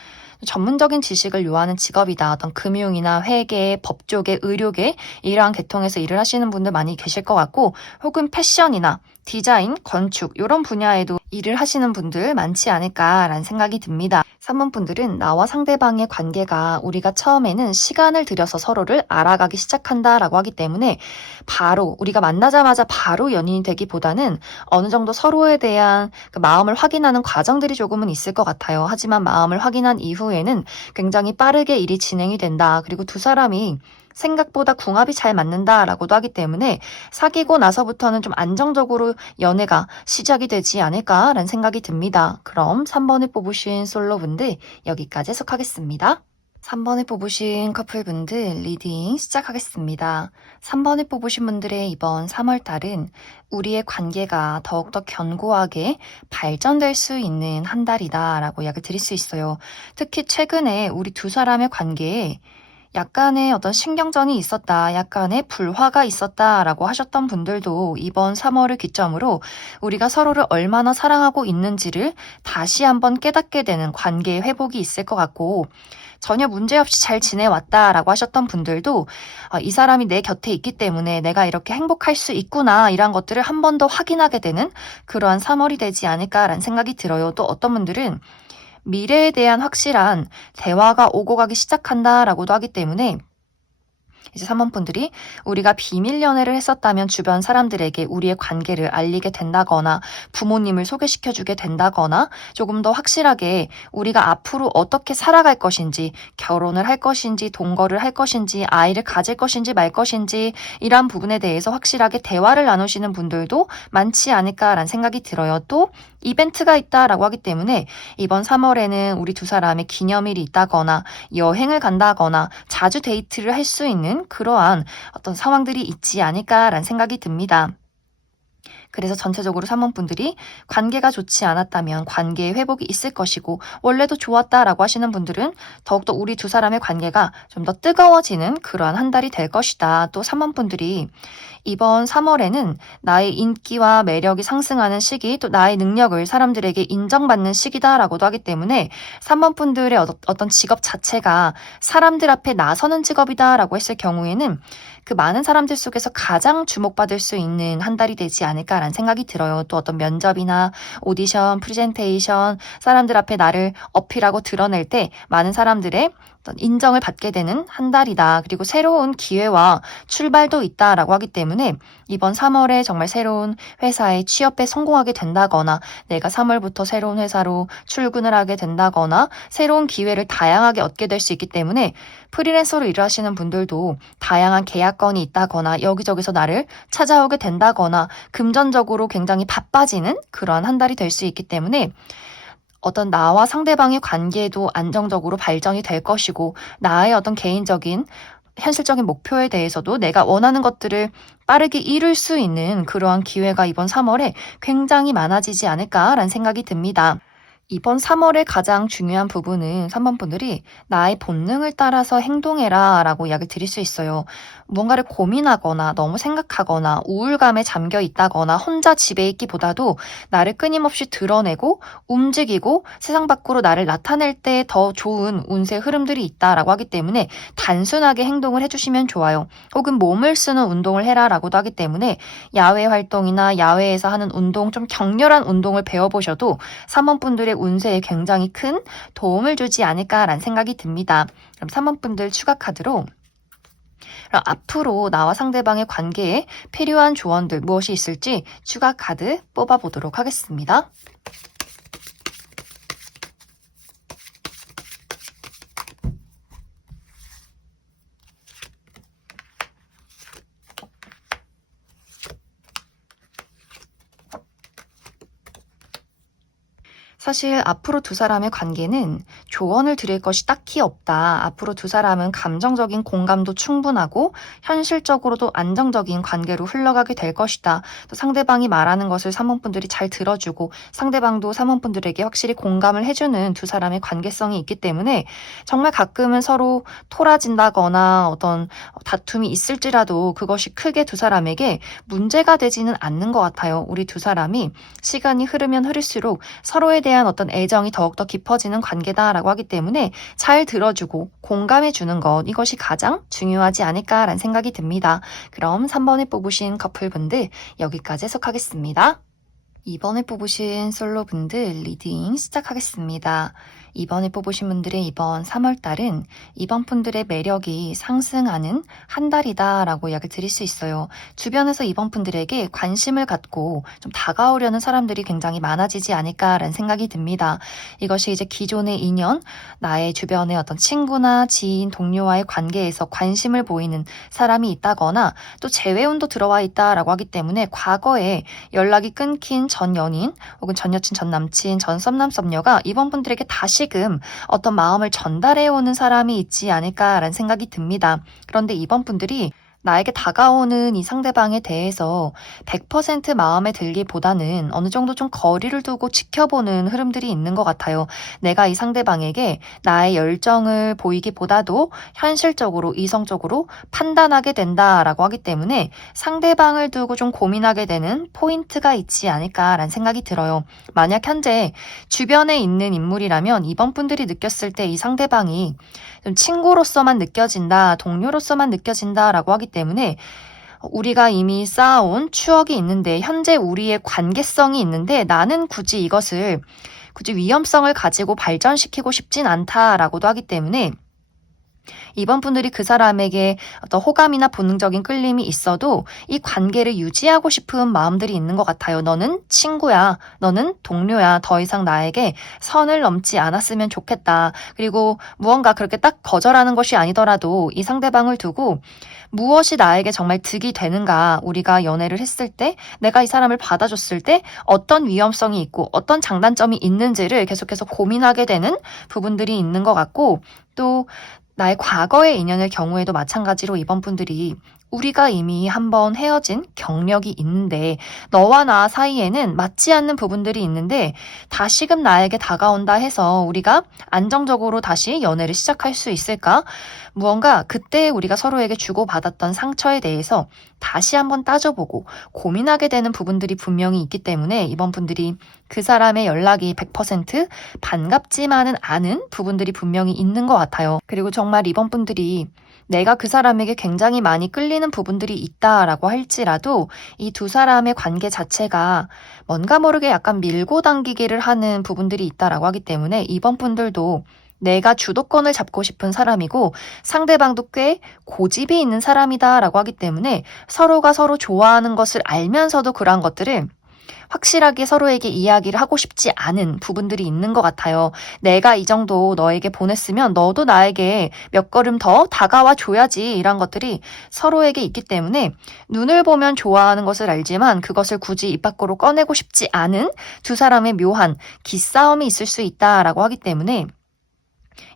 전문적인 지식을 요하는 직업이다. 어떤 금융이나 회계, 법조계, 의료계 이러한 계통에서 일을 하시는 분들 많이 계실 것 같고 혹은 패션이나 디자인, 건축 이런 분야에도 일을 하시는 분들 많지 않을까라는 생각이 듭니다. 3번 분들은 나와 상대방의 관계가 우리가 처음에는 시간을 들여서 서로를 알아가기 시작한다라고 하기 때문에 바로 우리가 만나자마자 바로 연인이 되기보다는 어느 정도 서로에 대한 그 마음을 확인하는 과정들이 조금은 있을 것 같아요. 하지만 마음을 확인한 이후에는 굉장히 빠르게 일이 진행이 된다. 그리고 두 사람이 생각보다 궁합이 잘 맞는다라고도 하기 때문에 사귀고 나서부터는 좀 안정적으로 연애가 시작이 되지 않을까라는 생각이 듭니다. 그럼 3번을 뽑으신 솔로분들 여기까지 해석하겠습니다. 3번을 뽑으신 커플분들 리딩 시작하겠습니다. 3번을 뽑으신 분들의 이번 3월달은 우리의 관계가 더욱더 견고하게 발전될 수 있는 한 달이다 라고 이야기 드릴 수 있어요. 특히 최근에 우리 두 사람의 관계에 약간의 어떤 신경전이 있었다, 약간의 불화가 있었다라고 하셨던 분들도 이번 3월을 기점으로 우리가 서로를 얼마나 사랑하고 있는지를 다시 한번 깨닫게 되는 관계의 회복이 있을 것 같고 전혀 문제없이 잘 지내왔다라고 하셨던 분들도 이 사람이 내 곁에 있기 때문에 내가 이렇게 행복할 수 있구나 이런 것들을 한 번 더 확인하게 되는 그러한 3월이 되지 않을까라는 생각이 들어요. 또 어떤 분들은 미래에 대한 확실한 대화가 오고 가기 시작한다라고도 하기 때문에 이제 3번 분들이 우리가 비밀 연애를 했었다면 주변 사람들에게 우리의 관계를 알리게 된다거나 부모님을 소개시켜주게 된다거나 조금 더 확실하게 우리가 앞으로 어떻게 살아갈 것인지 결혼을 할 것인지 동거를 할 것인지 아이를 가질 것인지 말 것인지 이러한 부분에 대해서 확실하게 대화를 나누시는 분들도 많지 않을까라는 생각이 들어요. 또 이벤트가 있다라고 하기 때문에 이번 3월에는 우리 두 사람의 기념일이 있다거나 여행을 간다거나 자주 데이트를 할 수 있는 그러한 어떤 상황들이 있지 않을까라는 생각이 듭니다. 그래서 전체적으로 3번 분들이 관계가 좋지 않았다면 관계의 회복이 있을 것이고 원래도 좋았다라고 하시는 분들은 더욱더 우리 두 사람의 관계가 좀 더 뜨거워지는 그러한 한 달이 될 것이다. 또 3번 분들이 이번 3월에는 나의 인기와 매력이 상승하는 시기 또 나의 능력을 사람들에게 인정받는 시기다라고도 하기 때문에 3번 분들의 어떤 직업 자체가 사람들 앞에 나서는 직업이다라고 했을 경우에는 그 많은 사람들 속에서 가장 주목받을 수 있는 한 달이 되지 않을까라는 생각이 들어요. 또 어떤 면접이나 오디션, 프레젠테이션, 사람들 앞에 나를 어필하고 드러낼 때 많은 사람들의 어떤 인정을 받게 되는 한 달이다. 그리고 새로운 기회와 출발도 있다라고 하기 때문에 이번 3월에 정말 새로운 회사에 취업에 성공하게 된다거나 내가 3월부터 새로운 회사로 출근을 하게 된다거나 새로운 기회를 다양하게 얻게 될 수 있기 때문에 프리랜서로 일을 하시는 분들도 다양한 계약건이 있다거나 여기저기서 나를 찾아오게 된다거나 금전적으로 굉장히 바빠지는 그러한 한 달이 될 수 있기 때문에 어떤 나와 상대방의 관계도 안정적으로 발전이 될 것이고 나의 어떤 개인적인 현실적인 목표에 대해서도 내가 원하는 것들을 빠르게 이룰 수 있는 그러한 기회가 이번 3월에 굉장히 많아지지 않을까라는 생각이 듭니다. 이번 3월의 가장 중요한 부분은 3번 분들이 나의 본능을 따라서 행동해라 라고 이야기를 드릴 수 있어요. 무언가를 고민하거나 너무 생각하거나 우울감에 잠겨 있다거나 혼자 집에 있기보다도 나를 끊임없이 드러내고 움직이고 세상 밖으로 나를 나타낼 때 더 좋은 운세 흐름들이 있다라고 하기 때문에 단순하게 행동을 해주시면 좋아요. 혹은 몸을 쓰는 운동을 해라 라고도 하기 때문에 야외 활동이나 야외에서 하는 운동, 좀 격렬한 운동을 배워보셔도 3번 분들의 운세에 굉장히 큰 도움을 주지 않을까라는 생각이 듭니다. 그럼 3번 분들 추가 카드로 그럼 앞으로 나와 상대방의 관계에 필요한 조언들 무엇이 있을지 추가 카드 뽑아보도록 하겠습니다. 사실 앞으로 두 사람의 관계는 조언을 드릴 것이 딱히 없다. 앞으로 두 사람은 감정적인 공감도 충분하고 현실적으로도 안정적인 관계로 흘러가게 될 것이다. 또 상대방이 말하는 것을 사모분들이 잘 들어주고 상대방도 사모분들에게 확실히 공감을 해주는 두 사람의 관계성이 있기 때문에 정말 가끔은 서로 토라진다거나 어떤 다툼이 있을지라도 그것이 크게 두 사람에게 문제가 되지는 않는 것 같아요. 우리 두 사람이 시간이 흐르면 흐를수록 서로에 대한 어떤 애정이 더욱더 깊어지는 관계다라고 하기 때문에 잘 들어주고 공감해주는 것 이것이 가장 중요하지 않을까라는 생각이 듭니다. 그럼 3번에 뽑으신 커플분들 여기까지 해석하겠습니다. 2번에 뽑으신 솔로분들 리딩 시작하겠습니다. 2번에 뽑으신 분들의 이번 3월달은 이번 분들의 매력이 상승하는 한 달이다 라고 이야기를 드릴 수 있어요. 주변에서 이번 분들에게 관심을 갖고 좀 다가오려는 사람들이 굉장히 많아지지 않을까라는 생각이 듭니다. 이것이 이제 기존의 인연, 나의 주변의 어떤 친구나 지인, 동료와의 관계에서 관심을 보이는 사람이 있다거나 또 재회운도 들어와 있다라고 하기 때문에 과거에 연락이 끊긴 전 연인 혹은 전 여친, 전 남친, 전 썸남, 썸녀가 이번 분들에게 다시금 어떤 마음을 전달해오는 사람이 있지 않을까라는 생각이 듭니다. 그런데 이번 분들이 나에게 다가오는 이 상대방에 대해서 100% 마음에 들기보다는 어느 정도 좀 거리를 두고 지켜보는 흐름들이 있는 것 같아요. 내가 이 상대방에게 나의 열정을 보이기보다도 현실적으로, 이성적으로 판단하게 된다라고 하기 때문에 상대방을 두고 좀 고민하게 되는 포인트가 있지 않을까라는 생각이 들어요. 만약 현재 주변에 있는 인물이라면 이번 분들이 느꼈을 때 이 상대방이 좀 친구로서만 느껴진다, 동료로서만 느껴진다라고 하기 때문에 우리가 이미 쌓아온 추억이 있는데 현재 우리의 관계성이 있는데 나는 굳이 이것을 위험성을 가지고 발전시키고 싶진 않다라고도 하기 때문에 이번 분들이 그 사람에게 어떤 호감이나 본능적인 끌림이 있어도 이 관계를 유지하고 싶은 마음들이 있는 것 같아요. 너는 친구야. 너는 동료야. 더 이상 나에게 선을 넘지 않았으면 좋겠다. 그리고 무언가 그렇게 딱 거절하는 것이 아니더라도 이 상대방을 두고 무엇이 나에게 정말 득이 되는가, 우리가 연애를 했을 때 내가 이 사람을 받아줬을 때 어떤 위험성이 있고 어떤 장단점이 있는지를 계속해서 고민하게 되는 부분들이 있는 것 같고 또 나의 과거의 인연의 경우에도 마찬가지로 이번 분들이 우리가 이미 한번 헤어진 경력이 있는데 너와 나 사이에는 맞지 않는 부분들이 있는데 다시금 나에게 다가온다 해서 우리가 안정적으로 다시 연애를 시작할 수 있을까? 무언가 그때 우리가 서로에게 주고받았던 상처에 대해서 다시 한번 따져보고 고민하게 되는 부분들이 분명히 있기 때문에 이번 분들이 그 사람의 연락이 100% 반갑지만은 않은 부분들이 분명히 있는 것 같아요. 그리고 정말 이번 분들이 내가 그 사람에게 굉장히 많이 끌리는 부분들이 있다라고 할지라도 이 두 사람의 관계 자체가 뭔가 모르게 약간 밀고 당기기를 하는 부분들이 있다라고 하기 때문에 이번 분들도 내가 주도권을 잡고 싶은 사람이고 상대방도 꽤 고집이 있는 사람이다라고 하기 때문에 서로가 서로 좋아하는 것을 알면서도 그러한 것들을 확실하게 서로에게 이야기를 하고 싶지 않은 부분들이 있는 것 같아요. 내가 이 정도 너에게 보냈으면 너도 나에게 몇 걸음 더 다가와 줘야지, 이런 것들이 서로에게 있기 때문에 눈을 보면 좋아하는 것을 알지만 그것을 굳이 입 밖으로 꺼내고 싶지 않은 두 사람의 묘한 기싸움이 있을 수 있다라고 하기 때문에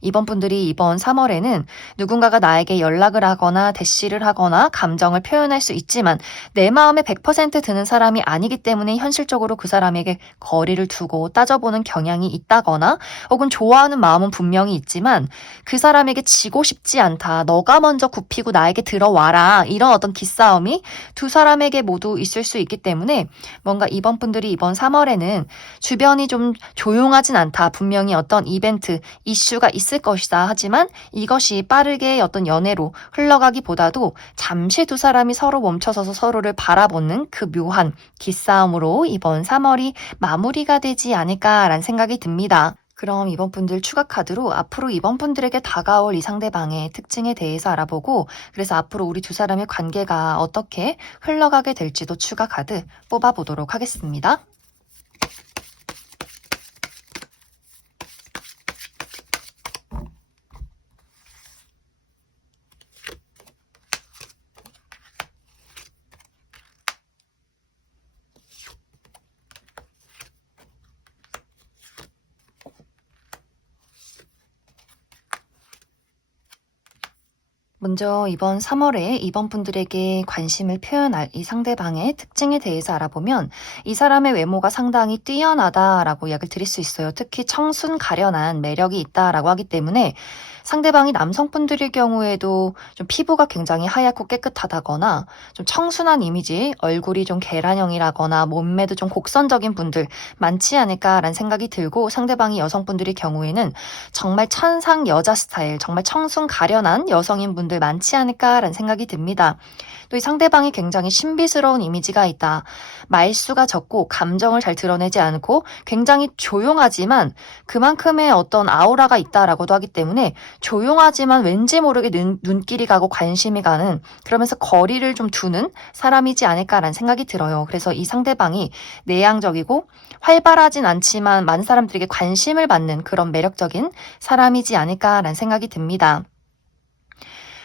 이번 분들이 이번 3월에는 누군가가 나에게 연락을 하거나 대시를 하거나 감정을 표현할 수 있지만 내 마음에 100% 드는 사람이 아니기 때문에 현실적으로 그 사람에게 거리를 두고 따져보는 경향이 있다거나 혹은 좋아하는 마음은 분명히 있지만 그 사람에게 지고 싶지 않다. 너가 먼저 굽히고 나에게 들어와라. 이런 어떤 기싸움이 두 사람에게 모두 있을 수 있기 때문에 뭔가 이번 분들이 이번 3월에는 주변이 좀 조용하진 않다. 분명히 어떤 이벤트, 이슈가 있을 것이다. 하지만 이것이 빠르게 어떤 연애로 흘러가기보다도 잠시 두 사람이 서로 멈춰서서 서로를 바라보는 그 묘한 기싸움으로 이번 3월이 마무리가 되지 않을까라는 생각이 듭니다. 그럼 이번 분들 추가 카드로 앞으로 이번 분들에게 다가올 이 상대방의 특징에 대해서 알아보고, 그래서 앞으로 우리 두 사람의 관계가 어떻게 흘러가게 될지도 추가 카드 뽑아보도록 하겠습니다. 먼저 이번 3월에 이번 분들에게 관심을 표현할 이 상대방의 특징에 대해서 알아보면 이 사람의 외모가 상당히 뛰어나다라고 이야기를 드릴 수 있어요. 특히 청순 가련한 매력이 있다라고 하기 때문에 상대방이 남성분들일 경우에도 좀 피부가 굉장히 하얗고 깨끗하다거나 좀 청순한 이미지, 얼굴이 좀 계란형이라거나 몸매도 좀 곡선적인 분들 많지 않을까라는 생각이 들고, 상대방이 여성분들의 경우에는 정말 천상 여자 스타일, 정말 청순 가련한 여성인 분들 많지 않을까라는 생각이 듭니다. 또 이 상대방이 굉장히 신비스러운 이미지가 있다. 말수가 적고 감정을 잘 드러내지 않고 굉장히 조용하지만 그만큼의 어떤 아우라가 있다라고도 하기 때문에 조용하지만 왠지 모르게 눈길이 가고 관심이 가는, 그러면서 거리를 좀 두는 사람이지 않을까라는 생각이 들어요. 그래서 이 상대방이 내향적이고 활발하진 않지만 많은 사람들에게 관심을 받는 그런 매력적인 사람이지 않을까라는 생각이 듭니다.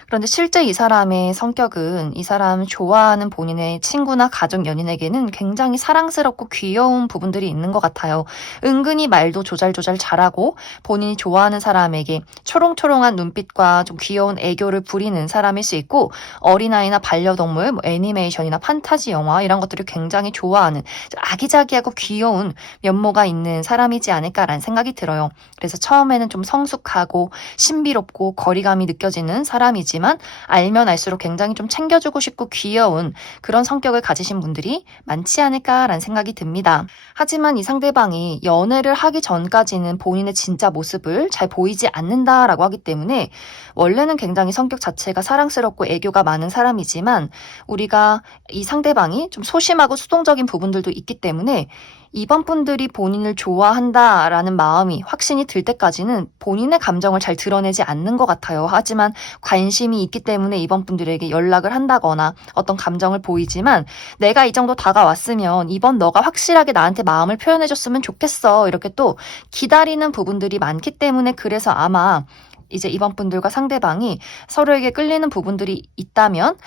그런데 실제 이 사람의 성격은 이 사람 좋아하는 본인의 친구나 가족 연인에게는 굉장히 사랑스럽고 귀여운 부분들이 있는 것 같아요. 은근히 말도 조잘조잘 잘하고 본인이 좋아하는 사람에게 초롱초롱한 눈빛과 좀 귀여운 애교를 부리는 사람일 수 있고, 어린아이나 반려동물, 애니메이션이나 판타지 영화 이런 것들을 굉장히 좋아하는 아기자기하고 귀여운 면모가 있는 사람이지 않을까라는 생각이 들어요. 그래서 처음에는 좀 성숙하고 신비롭고 거리감이 느껴지는 사람이지만 알면 알수록 굉장히 좀 챙겨주고 싶고 귀여운 그런 성격을 가지신 분들이 많지 않을까라는 생각이 듭니다. 하지만 이 상대방이 연애를 하기 전까지는 본인의 진짜 모습을 잘 보이지 않는다라고 하기 때문에 원래는 굉장히 성격 자체가 사랑스럽고 애교가 많은 사람이지만 우리가 이 상대방이 좀 소심하고 수동적인 부분들도 있기 때문에 이번 분들이 본인을 좋아한다라는 마음이 확신이 들 때까지는 본인의 감정을 잘 드러내지 않는 것 같아요. 하지만 관심이 있기 때문에 이번 분들에게 연락을 한다거나 어떤 감정을 보이지만 내가 이 정도 다가왔으면 이번 너가 확실하게 나한테 마음을 표현해줬으면 좋겠어. 이렇게 또 기다리는 부분들이 많기 때문에, 그래서 아마 이제 이번 분들과 상대방이 서로에게 끌리는 부분들이 있다면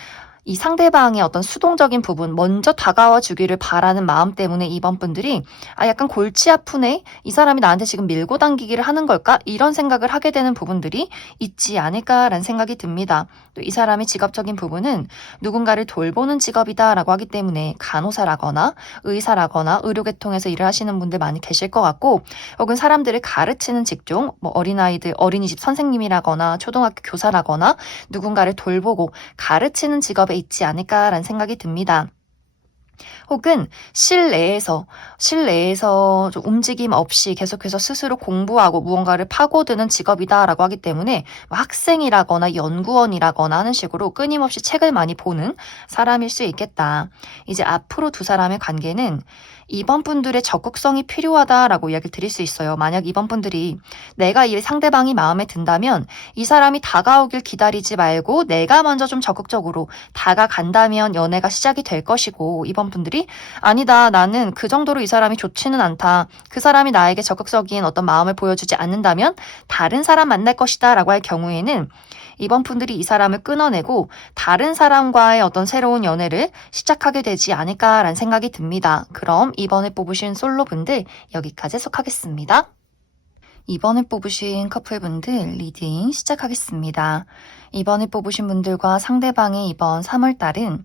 이 상대방의 어떤 수동적인 부분, 먼저 다가와 주기를 바라는 마음 때문에 이번 분들이 약간 골치 아프네? 이 사람이 나한테 지금 밀고 당기기를 하는 걸까? 이런 생각을 하게 되는 부분들이 있지 않을까라는 생각이 듭니다. 또 이 사람의 직업적인 부분은 누군가를 돌보는 직업이다라고 하기 때문에 간호사라거나 의사라거나 의료계통에서 일을 하시는 분들 많이 계실 것 같고, 혹은 사람들을 가르치는 직종, 뭐 어린아이들, 어린이집 선생님이라거나 초등학교 교사라거나 누군가를 돌보고 가르치는 직업에 있지 않을까라는 생각이 듭니다. 혹은 실내에서 좀 움직임 없이 계속해서 스스로 공부하고 무언가를 파고드는 직업이다라고 하기 때문에 학생이라거나 연구원이라거나 하는 식으로 끊임없이 책을 많이 보는 사람일 수 있겠다. 이제 앞으로 두 사람의 관계는 이번 분들의 적극성이 필요하다라고 이야기를 드릴 수 있어요. 만약 이번 분들이 내가 이 상대방이 마음에 든다면 이 사람이 다가오길 기다리지 말고 내가 먼저 좀 적극적으로 다가간다면 연애가 시작이 될 것이고, 이번 분들이 아니다, 나는 그 정도로 이 사람이 좋지는 않다, 그 사람이 나에게 적극적인 어떤 마음을 보여주지 않는다면 다른 사람 만날 것이다 라고 할 경우에는 이번 분들이 이 사람을 끊어내고 다른 사람과의 어떤 새로운 연애를 시작하게 되지 않을까라는 생각이 듭니다. 그럼 이번에 뽑으신 솔로분들 여기까지 해석하겠습니다. 이번에 뽑으신 커플분들 리딩 시작하겠습니다. 이번에 뽑으신 분들과 상대방의 이번 3월달은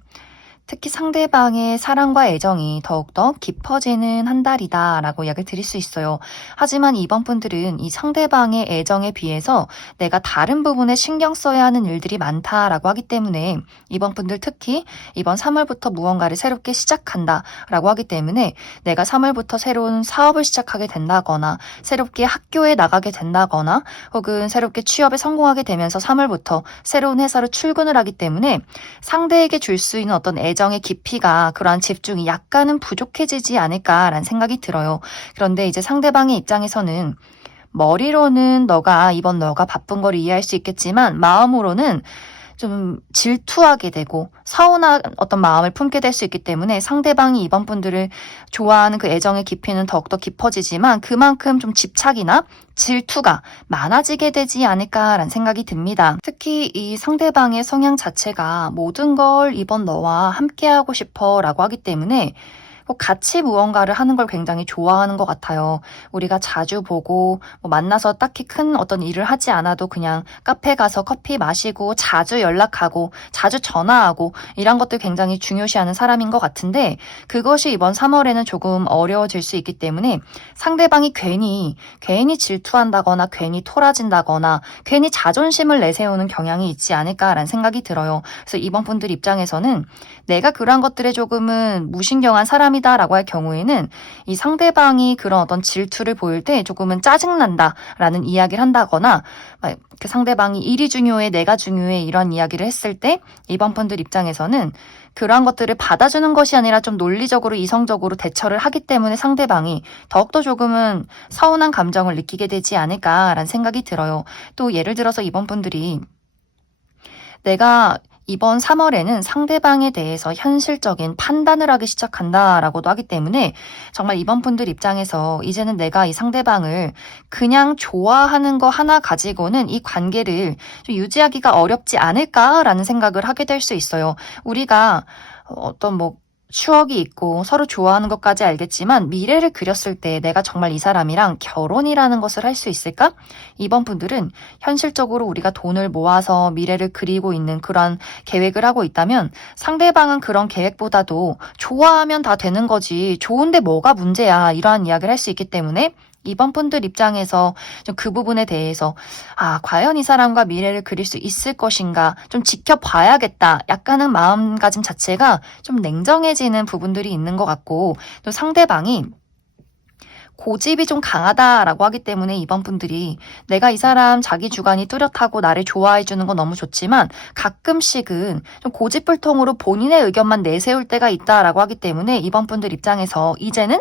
특히 상대방의 사랑과 애정이 더욱더 깊어지는 한 달이다 라고 이야기를 드릴 수 있어요. 하지만 이번 분들은 이 상대방의 애정에 비해서 내가 다른 부분에 신경 써야 하는 일들이 많다라고 하기 때문에 이번 분들 특히 이번 3월부터 무언가를 새롭게 시작한다 라고 하기 때문에 내가 3월부터 새로운 사업을 시작하게 된다거나 새롭게 학교에 나가게 된다거나 혹은 새롭게 취업에 성공하게 되면서 3월부터 새로운 회사로 출근을 하기 때문에 상대에게 줄 수 있는 어떤 애정의 깊이가, 그러한 집중이 약간은 부족해지지 않을까라는 생각이 들어요. 그런데 이제 상대방의 입장에서는 머리로는 너가 바쁜 걸 이해할 수 있겠지만 마음으로는 좀 질투하게 되고 서운한 어떤 마음을 품게 될 수 있기 때문에 상대방이 이번 분들을 좋아하는 그 애정의 깊이는 더욱더 깊어지지만 그만큼 좀 집착이나 질투가 많아지게 되지 않을까라는 생각이 듭니다. 특히 이 상대방의 성향 자체가 모든 걸 이번 너와 함께하고 싶어 라고 하기 때문에 같이 무언가를 하는 걸 굉장히 좋아하는 것 같아요. 우리가 자주 보고 만나서 딱히 큰 어떤 일을 하지 않아도 그냥 카페 가서 커피 마시고 자주 연락하고 자주 전화하고 이런 것들 굉장히 중요시하는 사람인 것 같은데, 그것이 이번 3월에는 조금 어려워질 수 있기 때문에 상대방이 괜히 질투한다거나 괜히 토라진다거나 괜히 자존심을 내세우는 경향이 있지 않을까라는 생각이 들어요. 그래서 이번 분들 입장에서는 내가 그러한 것들에 조금은 무신경한 사람이 라고 할 경우에는 이 상대방이 그런 어떤 질투를 보일 때 조금은 짜증난다 라는 이야기를 한다거나 그 상대방이 일이 중요해 내가 중요해 이런 이야기를 했을 때 이번 분들 입장에서는 그러한 것들을 받아주는 것이 아니라 좀 논리적으로 이성적으로 대처를 하기 때문에 상대방이 더욱더 조금은 서운한 감정을 느끼게 되지 않을까라는 생각이 들어요. 또 예를 들어서 이번 분들이 내가 이번 3월에는 상대방에 대해서 현실적인 판단을 하기 시작한다라고도 하기 때문에 정말 이번 분들 입장에서 이제는 내가 이 상대방을 그냥 좋아하는 거 하나 가지고는 이 관계를 좀 유지하기가 어렵지 않을까라는 생각을 하게 될 수 있어요. 우리가 어떤 추억이 있고 서로 좋아하는 것까지 알겠지만 미래를 그렸을 때 내가 정말 이 사람이랑 결혼이라는 것을 할 수 있을까? 이번 분들은 현실적으로 우리가 돈을 모아서 미래를 그리고 있는 그런 계획을 하고 있다면 상대방은 그런 계획보다도 좋아하면 다 되는 거지 좋은데 뭐가 문제야 이러한 이야기를 할 수 있기 때문에 이번 분들 입장에서 좀 그 부분에 대해서 과연 이 사람과 미래를 그릴 수 있을 것인가 좀 지켜봐야겠다 약간은 마음가짐 자체가 좀 냉정해지는 부분들이 있는 것 같고, 또 상대방이 고집이 좀 강하다라고 하기 때문에 이번 분들이 내가 이 사람 자기 주관이 뚜렷하고 나를 좋아해 주는 건 너무 좋지만 가끔씩은 좀 고집불통으로 본인의 의견만 내세울 때가 있다라고 하기 때문에 이번 분들 입장에서 이제는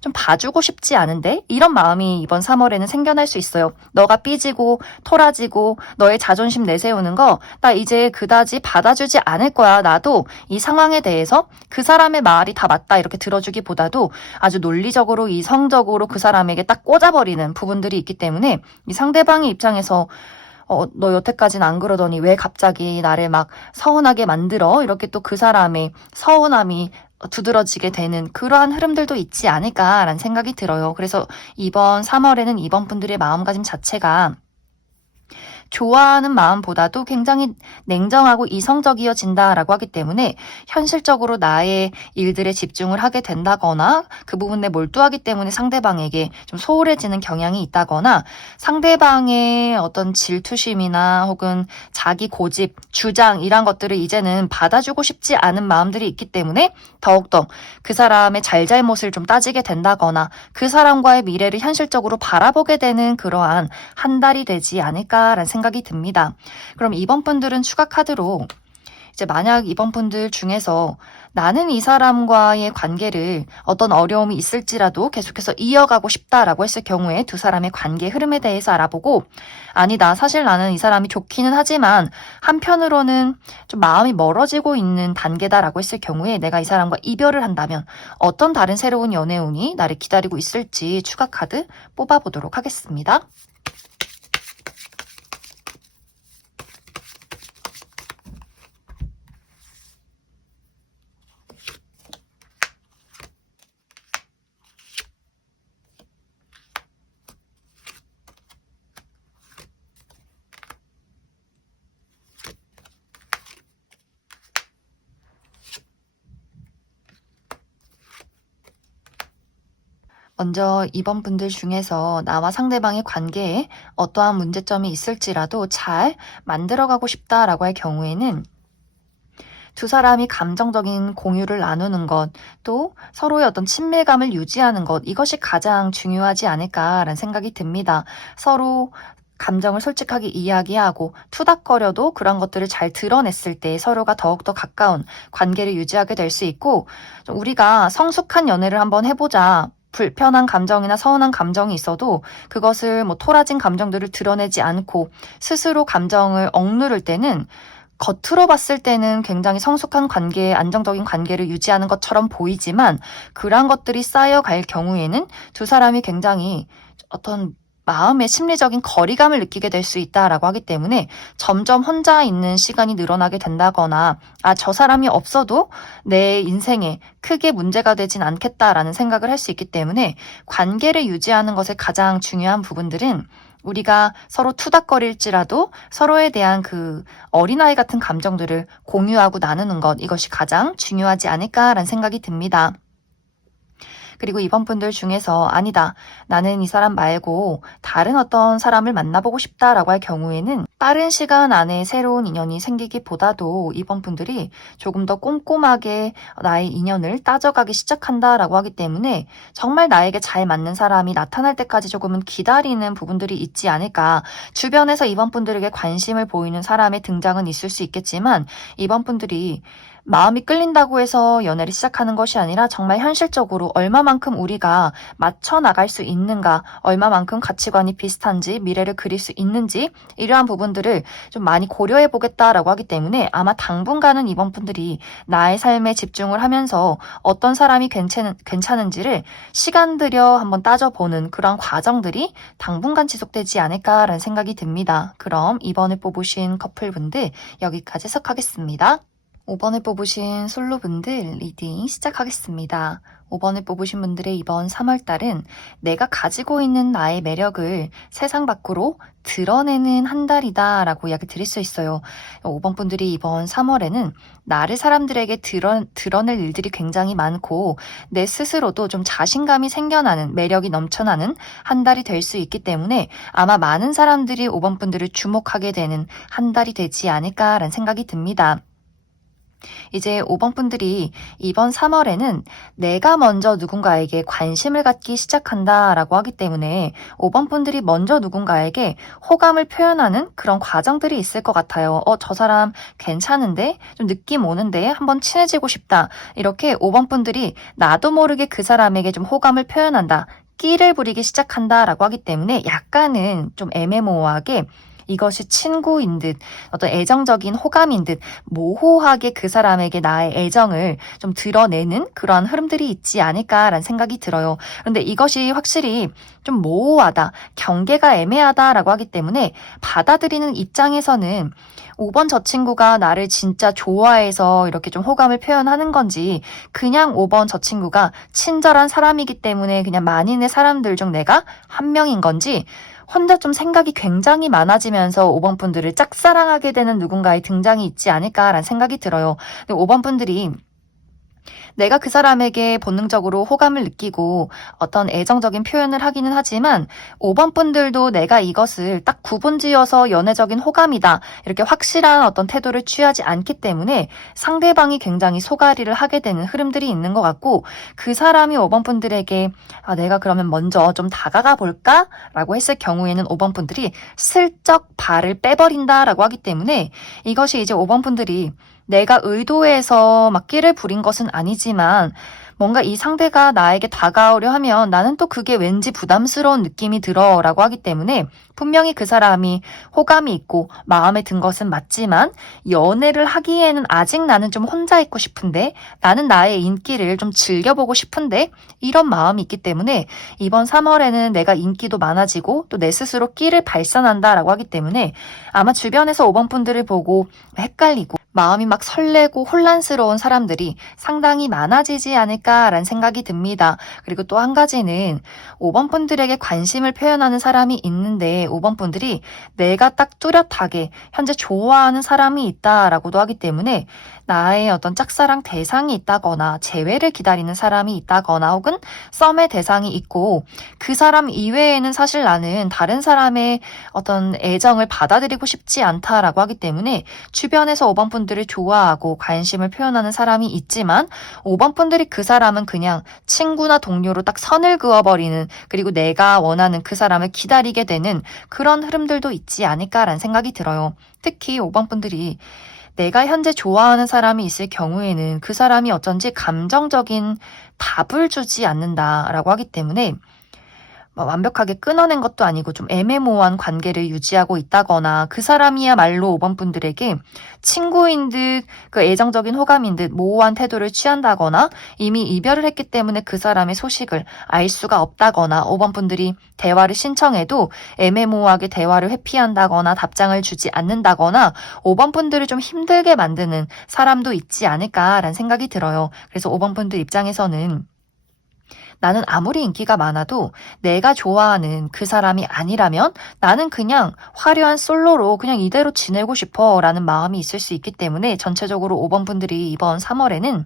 좀 봐주고 싶지 않은데 이런 마음이 이번 3월에는 생겨날 수 있어요. 너가 삐지고 토라지고 너의 자존심 내세우는 거 나 이제 그다지 받아주지 않을 거야. 나도 이 상황에 대해서 그 사람의 말이 다 맞다 이렇게 들어주기보다도 아주 논리적으로 이성적으로 그 사람에게 딱 꽂아버리는 부분들이 있기 때문에 이 상대방의 입장에서 너 여태까지는 안 그러더니 왜 갑자기 나를 막 서운하게 만들어? 이렇게 또 그 사람의 서운함이 두드러지게 되는 그러한 흐름들도 있지 않을까라는 생각이 들어요. 그래서 이번 3월에는 이번 분들의 마음가짐 자체가 좋아하는 마음보다도 굉장히 냉정하고 이성적이어진다라고 하기 때문에 현실적으로 나의 일들에 집중을 하게 된다거나 그 부분에 몰두하기 때문에 상대방에게 좀 소홀해지는 경향이 있다거나 상대방의 어떤 질투심이나 혹은 자기 고집, 주장 이런 것들을 이제는 받아주고 싶지 않은 마음들이 있기 때문에 더욱더 그 사람의 잘잘못을 좀 따지게 된다거나 그 사람과의 미래를 현실적으로 바라보게 되는 그러한 한 달이 되지 않을까라는 생각이 듭니다. 그럼 이번 분들은 추가 카드로 이제 만약 이번 분들 중에서 나는 이 사람과의 관계를 어떤 어려움이 있을지라도 계속해서 이어가고 싶다라고 했을 경우에 두 사람의 관계 흐름에 대해서 알아보고, 아니다, 사실 나는 이 사람이 좋기는 하지만 한편으로는 좀 마음이 멀어지고 있는 단계다라고 했을 경우에 내가 이 사람과 이별을 한다면 어떤 다른 새로운 연애운이 나를 기다리고 있을지 추가 카드 뽑아보도록 하겠습니다. 먼저 이번 분들 중에서 나와 상대방의 관계에 어떠한 문제점이 있을지라도 잘 만들어가고 싶다라고 할 경우에는 두 사람이 감정적인 공유를 나누는 것, 또 서로의 어떤 친밀감을 유지하는 것, 이것이 가장 중요하지 않을까라는 생각이 듭니다. 서로 감정을 솔직하게 이야기하고 투닥거려도 그런 것들을 잘 드러냈을 때 서로가 더욱더 가까운 관계를 유지하게 될 수 있고, 좀 우리가 성숙한 연애를 한번 해보자. 불편한 감정이나 서운한 감정이 있어도 그것을 토라진 감정들을 드러내지 않고 스스로 감정을 억누를 때는 겉으로 봤을 때는 굉장히 성숙한 관계, 안정적인 관계를 유지하는 것처럼 보이지만 그러한 것들이 쌓여갈 경우에는 두 사람이 굉장히 어떤 마음의 심리적인 거리감을 느끼게 될 수 있다라고 하기 때문에 점점 혼자 있는 시간이 늘어나게 된다거나 저 사람이 없어도 내 인생에 크게 문제가 되진 않겠다라는 생각을 할 수 있기 때문에 관계를 유지하는 것의 가장 중요한 부분들은 우리가 서로 투닥거릴지라도 서로에 대한 그 어린아이 같은 감정들을 공유하고 나누는 것, 이것이 가장 중요하지 않을까라는 생각이 듭니다. 그리고 이번 분들 중에서 아니다, 나는 이 사람 말고 다른 어떤 사람을 만나보고 싶다라고 할 경우에는 빠른 시간 안에 새로운 인연이 생기기보다도 이번 분들이 조금 더 꼼꼼하게 나의 인연을 따져가기 시작한다라고 하기 때문에 정말 나에게 잘 맞는 사람이 나타날 때까지 조금은 기다리는 부분들이 있지 않을까. 주변에서 이번 분들에게 관심을 보이는 사람의 등장은 있을 수 있겠지만 이번 분들이 마음이 끌린다고 해서 연애를 시작하는 것이 아니라 정말 현실적으로 얼마만큼 우리가 맞춰 나갈 수 있는가, 얼마만큼 가치관이 비슷한지, 미래를 그릴 수 있는지, 이러한 부분들을 좀 많이 고려해 보겠다라고 하기 때문에 아마 당분간은 이번 분들이 나의 삶에 집중을 하면서 어떤 사람이 괜찮은지를 시간 들여 한번 따져보는 그런 과정들이 당분간 지속되지 않을까라는 생각이 듭니다. 그럼 이번에 뽑으신 커플분들 여기까지 해석하겠습니다. 5번을 뽑으신 솔로분들 리딩 시작하겠습니다. 5번을 뽑으신 분들의 이번 3월달은 내가 가지고 있는 나의 매력을 세상 밖으로 드러내는 한 달이다 라고 이야기 드릴 수 있어요. 5번 분들이 이번 3월에는 나를 사람들에게 드러낼 일들이 굉장히 많고 내 스스로도 좀 자신감이 생겨나는, 매력이 넘쳐나는 한 달이 될 수 있기 때문에 아마 많은 사람들이 5번 분들을 주목하게 되는 한 달이 되지 않을까라는 생각이 듭니다. 이제 5번 분들이 이번 3월에는 내가 먼저 누군가에게 관심을 갖기 시작한다라고 하기 때문에 5번 분들이 먼저 누군가에게 호감을 표현하는 그런 과정들이 있을 것 같아요. 저 사람 괜찮은데? 좀 느낌 오는데? 한번 친해지고 싶다. 이렇게 5번 분들이 나도 모르게 그 사람에게 좀 호감을 표현한다. 끼를 부리기 시작한다라고 하기 때문에 약간은 좀 애매모호하게 이것이 친구인 듯 어떤 애정적인 호감인 듯 모호하게 그 사람에게 나의 애정을 좀 드러내는 그런 흐름들이 있지 않을까라는 생각이 들어요. 그런데 이것이 확실히 좀 모호하다, 경계가 애매하다라고 하기 때문에 받아들이는 입장에서는 5번 저 친구가 나를 진짜 좋아해서 이렇게 좀 호감을 표현하는 건지, 그냥 5번 저 친구가 친절한 사람이기 때문에 그냥 만인의 사람들 중 내가 한 명인 건지, 혼자 좀 생각이 굉장히 많아지면서 5번 분들을 짝사랑하게 되는 누군가의 등장이 있지 않을까라는 생각이 들어요. 근데 5번 분들이 내가 그 사람에게 본능적으로 호감을 느끼고 어떤 애정적인 표현을 하기는 하지만 5번 분들도 내가 이것을 딱 구분지어서 연애적인 호감이다, 이렇게 확실한 어떤 태도를 취하지 않기 때문에 상대방이 굉장히 소가리를 하게 되는 흐름들이 있는 것 같고, 그 사람이 5번 분들에게 내가 그러면 먼저 좀 다가가 볼까? 라고 했을 경우에는 5번 분들이 슬쩍 발을 빼버린다라고 하기 때문에 이것이 이제 5번 분들이 내가 의도해서 막 끼를 부린 것은 아니지만 뭔가 이 상대가 나에게 다가오려 하면 나는 또 그게 왠지 부담스러운 느낌이 들어 라고 하기 때문에 분명히 그 사람이 호감이 있고 마음에 든 것은 맞지만 연애를 하기에는 아직 나는 좀 혼자 있고 싶은데 나는 나의 인기를 좀 즐겨보고 싶은데 이런 마음이 있기 때문에 이번 3월에는 내가 인기도 많아지고 또 내 스스로 끼를 발산한다라고 하기 때문에 아마 주변에서 5번 분들을 보고 헷갈리고 마음이 막 설레고 혼란스러운 사람들이 상당히 많아지지 않을까라는 생각이 듭니다. 그리고 또 한 가지는 5번 분들에게 관심을 표현하는 사람이 있는데 5번 분들이 내가 딱 뚜렷하게 현재 좋아하는 사람이 있다라고도 하기 때문에 나의 어떤 짝사랑 대상이 있다거나 재회를 기다리는 사람이 있다거나 혹은 썸의 대상이 있고 그 사람 이외에는 사실 나는 다른 사람의 어떤 애정을 받아들이고 싶지 않다라고 하기 때문에 주변에서 5번 분들을 좋아하고 관심을 표현하는 사람이 있지만 5번 분들이 그 사람은 그냥 친구나 동료로 딱 선을 그어버리는 그리고 내가 원하는 그 사람을 기다리게 되는 그런 흐름들도 있지 않을까라는 생각이 들어요. 특히 5번 분들이 내가 현재 좋아하는 사람이 있을 경우에는 그 사람이 어쩐지 감정적인 답을 주지 않는다라고 하기 때문에 완벽하게 끊어낸 것도 아니고 좀 애매모호한 관계를 유지하고 있다거나 그 사람이야말로 5번 분들에게 친구인 듯 그 애정적인 호감인 듯 모호한 태도를 취한다거나 이미 이별을 했기 때문에 그 사람의 소식을 알 수가 없다거나 5번 분들이 대화를 신청해도 애매모호하게 대화를 회피한다거나 답장을 주지 않는다거나 5번 분들을 좀 힘들게 만드는 사람도 있지 않을까라는 생각이 들어요. 그래서 5번 분들 입장에서는 나는 아무리 인기가 많아도 내가 좋아하는 그 사람이 아니라면 나는 그냥 화려한 솔로로 그냥 이대로 지내고 싶어 라는 마음이 있을 수 있기 때문에 전체적으로 5번 분들이 이번 3월에는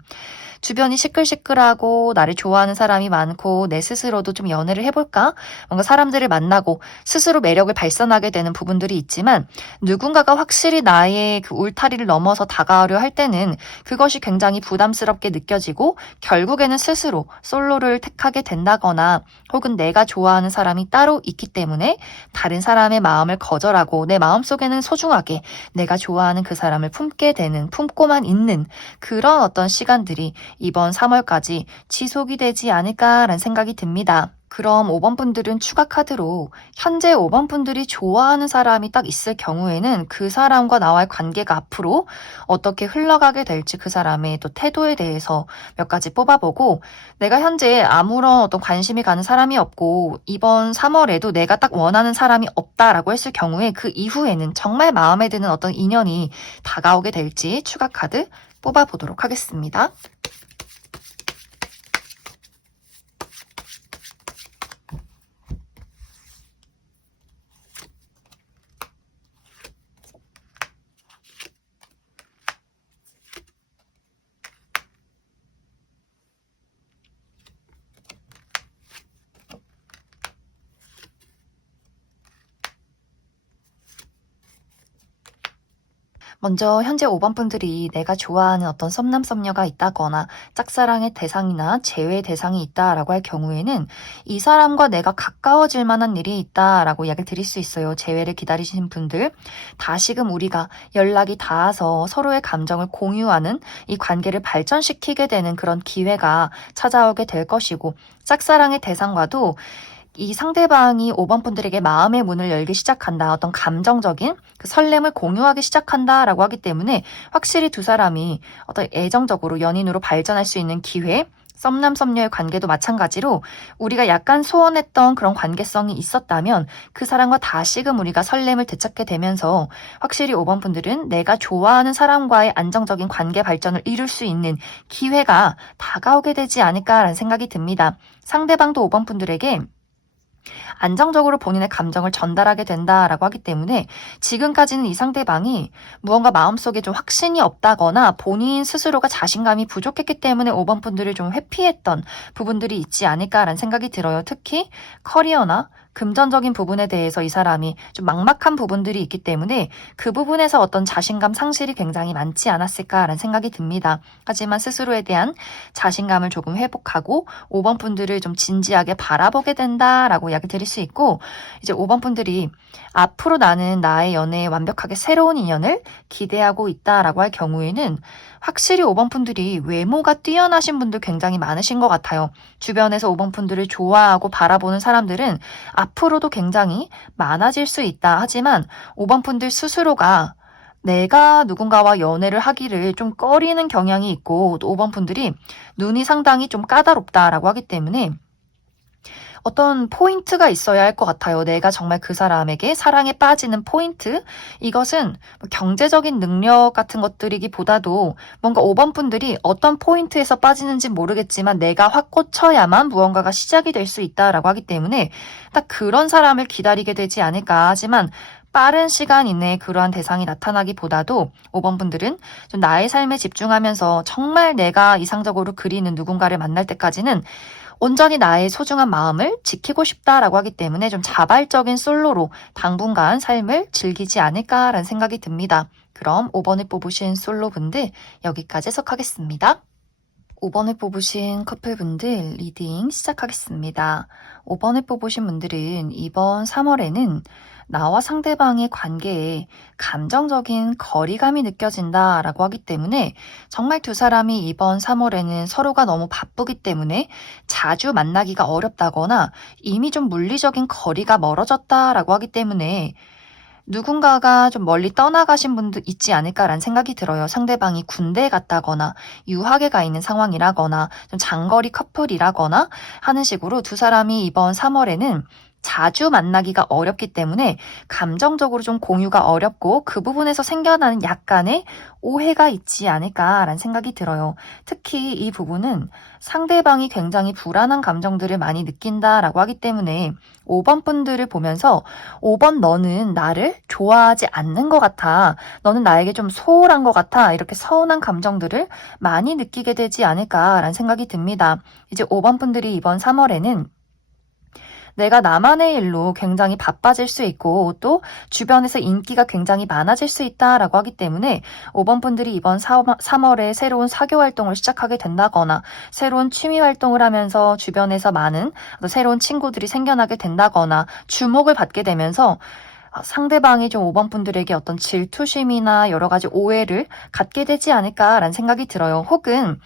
주변이 시끌시끌하고 나를 좋아하는 사람이 많고 내 스스로도 좀 연애를 해볼까? 뭔가 사람들을 만나고 스스로 매력을 발산하게 되는 부분들이 있지만 누군가가 확실히 나의 그 울타리를 넘어서 다가오려 할 때는 그것이 굉장히 부담스럽게 느껴지고 결국에는 스스로 솔로를 택하게 된다거나 혹은 내가 좋아하는 사람이 따로 있기 때문에 다른 사람의 마음을 거절하고 내 마음속에는 소중하게 내가 좋아하는 그 사람을 품게 되는 품고만 있는 그런 어떤 시간들이 이번 3월까지 지속이 되지 않을까라는 생각이 듭니다. 그럼 5번 분들은 추가 카드로 현재 5번 분들이 좋아하는 사람이 딱 있을 경우에는 그 사람과 나와의 관계가 앞으로 어떻게 흘러가게 될지 그 사람의 또 태도에 대해서 몇 가지 뽑아보고 내가 현재 아무런 어떤 관심이 가는 사람이 없고 이번 3월에도 내가 딱 원하는 사람이 없다라고 했을 경우에 그 이후에는 정말 마음에 드는 어떤 인연이 다가오게 될지 추가 카드 뽑아보도록 하겠습니다. 먼저 현재 5번 분들이 내가 좋아하는 어떤 썸남썸녀가 있다거나 짝사랑의 대상이나 재회 대상이 있다라고 할 경우에는 이 사람과 내가 가까워질 만한 일이 있다라고 이야기를 드릴 수 있어요. 재회를 기다리시는 분들. 다시금 우리가 연락이 닿아서 서로의 감정을 공유하는 이 관계를 발전시키게 되는 그런 기회가 찾아오게 될 것이고 짝사랑의 대상과도 이 상대방이 5번 분들에게 마음의 문을 열기 시작한다. 어떤 감정적인 그 설렘을 공유하기 시작한다라고 하기 때문에 확실히 두 사람이 어떤 애정적으로 연인으로 발전할 수 있는 기회, 썸남썸녀의 관계도 마찬가지로 우리가 약간 소원했던 그런 관계성이 있었다면 그 사람과 다시금 우리가 설렘을 되찾게 되면서 확실히 5번 분들은 내가 좋아하는 사람과의 안정적인 관계 발전을 이룰 수 있는 기회가 다가오게 되지 않을까라는 생각이 듭니다. 상대방도 5번 분들에게 안정적으로 본인의 감정을 전달하게 된다라고 하기 때문에 지금까지는 이 상대방이 무언가 마음속에 좀 확신이 없다거나 본인 스스로가 자신감이 부족했기 때문에 5번 분들을 좀 회피했던 부분들이 있지 않을까라는 생각이 들어요. 특히 커리어나 금전적인 부분에 대해서 이 사람이 좀 막막한 부분들이 있기 때문에 그 부분에서 어떤 자신감 상실이 굉장히 많지 않았을까라는 생각이 듭니다. 하지만 스스로에 대한 자신감을 조금 회복하고 5번 분들을 좀 진지하게 바라보게 된다라고 이야기 드릴 수 있고, 이제 5번 분들이 앞으로 나는 나의 연애에 완벽하게 새로운 인연을 기대하고 있다라고 할 경우에는 확실히 5번 분들이 외모가 뛰어나신 분들 굉장히 많으신 것 같아요. 주변에서 5번 분들을 좋아하고 바라보는 사람들은 앞으로도 굉장히 많아질 수 있다. 하지만 5번 분들 스스로가 내가 누군가와 연애를 하기를 좀 꺼리는 경향이 있고, 또 5번 분들이 눈이 상당히 좀 까다롭다라고 하기 때문에 어떤 포인트가 있어야 할 것 같아요. 내가 정말 그 사람에게 사랑에 빠지는 포인트? 이것은 경제적인 능력 같은 것들이기보다도 뭔가 5번 분들이 어떤 포인트에서 빠지는지 모르겠지만 내가 확 꽂혀야만 무언가가 시작이 될 수 있다라고 하기 때문에 딱 그런 사람을 기다리게 되지 않을까. 하지만 빠른 시간 이내에 그러한 대상이 나타나기보다도 5번 분들은 좀 나의 삶에 집중하면서 정말 내가 이상적으로 그리는 누군가를 만날 때까지는 온전히 나의 소중한 마음을 지키고 싶다라고 하기 때문에 좀 자발적인 솔로로 당분간 삶을 즐기지 않을까라는 생각이 듭니다. 그럼 5번을 뽑으신 솔로분들 여기까지 해석하겠습니다. 5번을 뽑으신 커플분들 리딩 시작하겠습니다. 5번을 뽑으신 분들은 이번 3월에는 나와 상대방의 관계에 감정적인 거리감이 느껴진다라고 하기 때문에 정말 두 사람이 이번 3월에는 서로가 너무 바쁘기 때문에 자주 만나기가 어렵다거나 이미 좀 물리적인 거리가 멀어졌다라고 하기 때문에 누군가가 좀 멀리 떠나가신 분도 있지 않을까라는 생각이 들어요. 상대방이 군대에 갔다거나 유학에 가 있는 상황이라거나 좀 장거리 커플이라거나 하는 식으로 두 사람이 이번 3월에는 자주 만나기가 어렵기 때문에 감정적으로 좀 공유가 어렵고 그 부분에서 생겨나는 약간의 오해가 있지 않을까라는 생각이 들어요. 특히 이 부분은 상대방이 굉장히 불안한 감정들을 많이 느낀다라고 하기 때문에 5번 분들을 보면서 5번 너는 나를 좋아하지 않는 것 같아. 너는 나에게 좀 소홀한 것 같아. 이렇게 서운한 감정들을 많이 느끼게 되지 않을까라는 생각이 듭니다. 이제 5번 분들이 이번 3월에는 내가 나만의 일로 굉장히 바빠질 수 있고 또 주변에서 인기가 굉장히 많아질 수 있다라고 하기 때문에 5번 분들이 이번 3월에 새로운 사교 활동을 시작하게 된다거나 새로운 취미 활동을 하면서 주변에서 많은 새로운 친구들이 생겨나게 된다거나 주목을 받게 되면서 상대방이 좀 5번 분들에게 어떤 질투심이나 여러 가지 오해를 갖게 되지 않을까라는 생각이 들어요. 혹은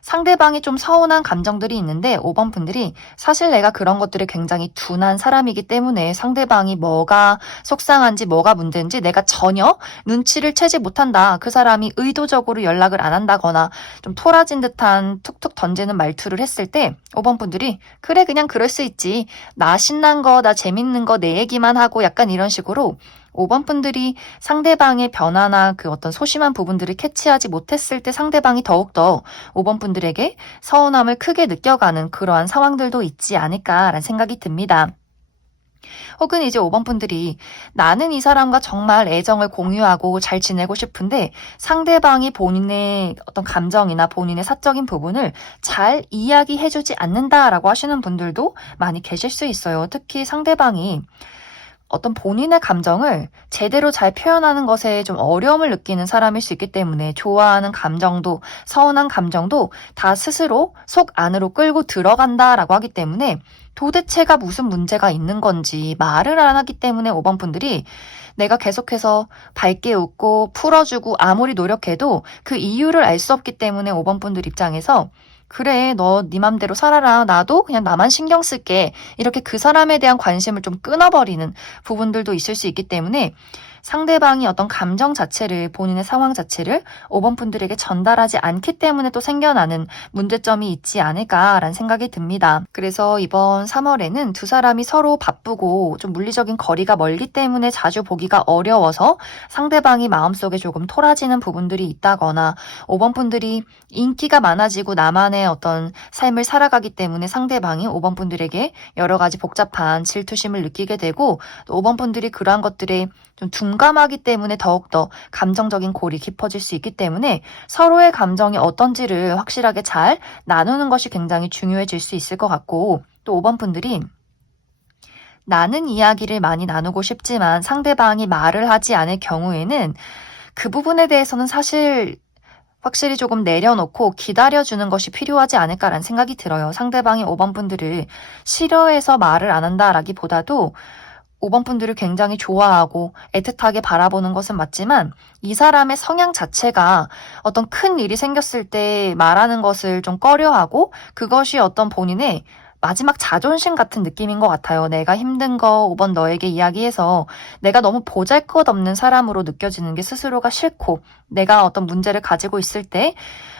상대방이 좀 서운한 감정들이 있는데 5번 분들이 사실 내가 그런 것들에 굉장히 둔한 사람이기 때문에 상대방이 뭐가 속상한지 뭐가 문제인지 내가 전혀 눈치를 채지 못한다. 그 사람이 의도적으로 연락을 안 한다거나 좀 토라진 듯한 툭툭 던지는 말투를 했을 때 5번 분들이 그래 그냥 그럴 수 있지. 나 신난 거, 나 재밌는 거 내 얘기만 하고 약간 이런 식으로 5번 분들이 상대방의 변화나 그 어떤 소심한 부분들을 캐치하지 못했을 때 상대방이 더욱더 5번 분들에게 서운함을 크게 느껴가는 그러한 상황들도 있지 않을까라는 생각이 듭니다. 혹은 이제 5번 분들이 나는 이 사람과 정말 애정을 공유하고 잘 지내고 싶은데 상대방이 본인의 어떤 감정이나 본인의 사적인 부분을 잘 이야기해주지 않는다라고 하시는 분들도 많이 계실 수 있어요. 특히 상대방이 어떤 본인의 감정을 제대로 잘 표현하는 것에 좀 어려움을 느끼는 사람일 수 있기 때문에 좋아하는 감정도 서운한 감정도 다 스스로 속 안으로 끌고 들어간다라고 하기 때문에 도대체가 무슨 문제가 있는 건지 말을 안 하기 때문에 5번 분들이 내가 계속해서 밝게 웃고 풀어주고 아무리 노력해도 그 이유를 알 수 없기 때문에 5번 분들 입장에서 그래, 너 네 맘대로 살아라. 나도 그냥 나만 신경 쓸게. 이렇게 그 사람에 대한 관심을 좀 끊어버리는 부분들도 있을 수 있기 때문에 상대방이 어떤 감정 자체를, 본인의 상황 자체를 5번 분들에게 전달하지 않기 때문에 또 생겨나는 문제점이 있지 않을까라는 생각이 듭니다. 그래서 이번 3월에는 두 사람이 서로 바쁘고 좀 물리적인 거리가 멀기 때문에 자주 보기가 어려워서 상대방이 마음속에 조금 토라지는 부분들이 있다거나 5번 분들이 인기가 많아지고 나만의 어떤 삶을 살아가기 때문에 상대방이 5번 분들에게 여러 가지 복잡한 질투심을 느끼게 되고 또 5번 분들이 그러한 것들에 좀 둔감하기 때문에 더욱더 감정적인 골이 깊어질 수 있기 때문에 서로의 감정이 어떤지를 확실하게 잘 나누는 것이 굉장히 중요해질 수 있을 것 같고 또 5번 분들이 나는 이야기를 많이 나누고 싶지만 상대방이 말을 하지 않을 경우에는 그 부분에 대해서는 사실 확실히 조금 내려놓고 기다려주는 것이 필요하지 않을까라는 생각이 들어요. 상대방이 5번 분들을 싫어해서 말을 안 한다라기보다도 5번 분들을 굉장히 좋아하고 애틋하게 바라보는 것은 맞지만 이 사람의 성향 자체가 어떤 큰 일이 생겼을 때 말하는 것을 좀 꺼려하고 그것이 어떤 본인의 마지막 자존심 같은 느낌인 것 같아요. 내가 힘든 거 5번 너에게 이야기해서 내가 너무 보잘것없는 사람으로 느껴지는 게 스스로가 싫고 내가 어떤 문제를 가지고 있을 때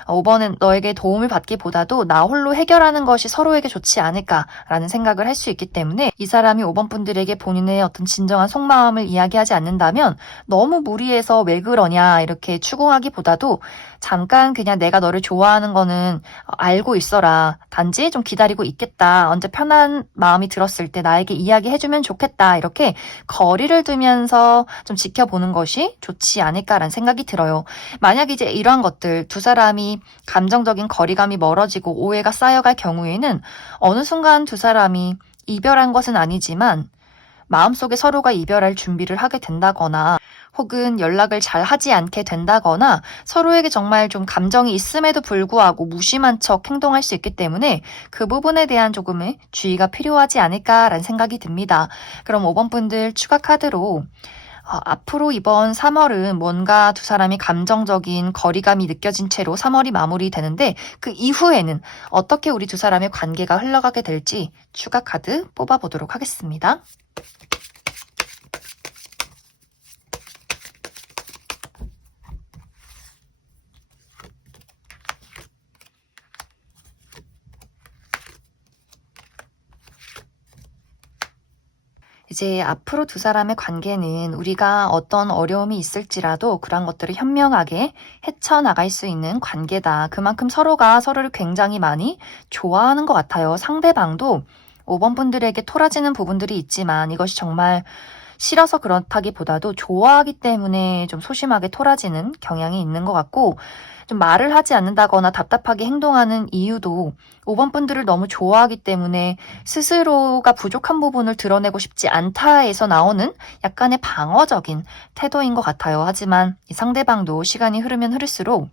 5번은 너에게 도움을 받기보다도 나 홀로 해결하는 것이 서로에게 좋지 않을까라는 생각을 할 수 있기 때문에 이 사람이 5번 분들에게 본인의 어떤 진정한 속마음을 이야기하지 않는다면 너무 무리해서 왜 그러냐 이렇게 추궁하기보다도 잠깐 그냥 내가 너를 좋아하는 거는 알고 있어라. 단지 좀 기다리고 있겠다. 언제 편한 마음이 들었을 때 나에게 이야기해주면 좋겠다. 이렇게 거리를 두면서 좀 지켜보는 것이 좋지 않을까라는 생각이 들어요. 만약 이제 이러한 것들 두 사람이 감정적인 거리감이 멀어지고 오해가 쌓여갈 경우에는 어느 순간 두 사람이 이별한 것은 아니지만 마음속에 서로가 이별할 준비를 하게 된다거나 혹은 연락을 잘 하지 않게 된다거나 서로에게 정말 좀 감정이 있음에도 불구하고 무심한 척 행동할 수 있기 때문에 그 부분에 대한 조금의 주의가 필요하지 않을까라는 생각이 듭니다. 그럼 5번 분들 추가 카드로 앞으로 이번 3월은 뭔가 두 사람이 감정적인 거리감이 느껴진 채로 3월이 마무리되는데 그 이후에는 어떻게 우리 두 사람의 관계가 흘러가게 될지 추가 카드 뽑아보도록 하겠습니다. 이제 앞으로 두 사람의 관계는 우리가 어떤 어려움이 있을지라도 그런 것들을 현명하게 헤쳐나갈 수 있는 관계다. 그만큼 서로가 서로를 굉장히 많이 좋아하는 것 같아요. 상대방도 5번 분들에게 토라지는 부분들이 있지만 이것이 정말 싫어서 그렇다기보다도 좋아하기 때문에 좀 소심하게 토라지는 경향이 있는 것 같고 좀 말을 하지 않는다거나 답답하게 행동하는 이유도 5번 분들을 너무 좋아하기 때문에 스스로가 부족한 부분을 드러내고 싶지 않다에서 나오는 약간의 방어적인 태도인 것 같아요. 하지만 이 상대방도 시간이 흐르면 흐를수록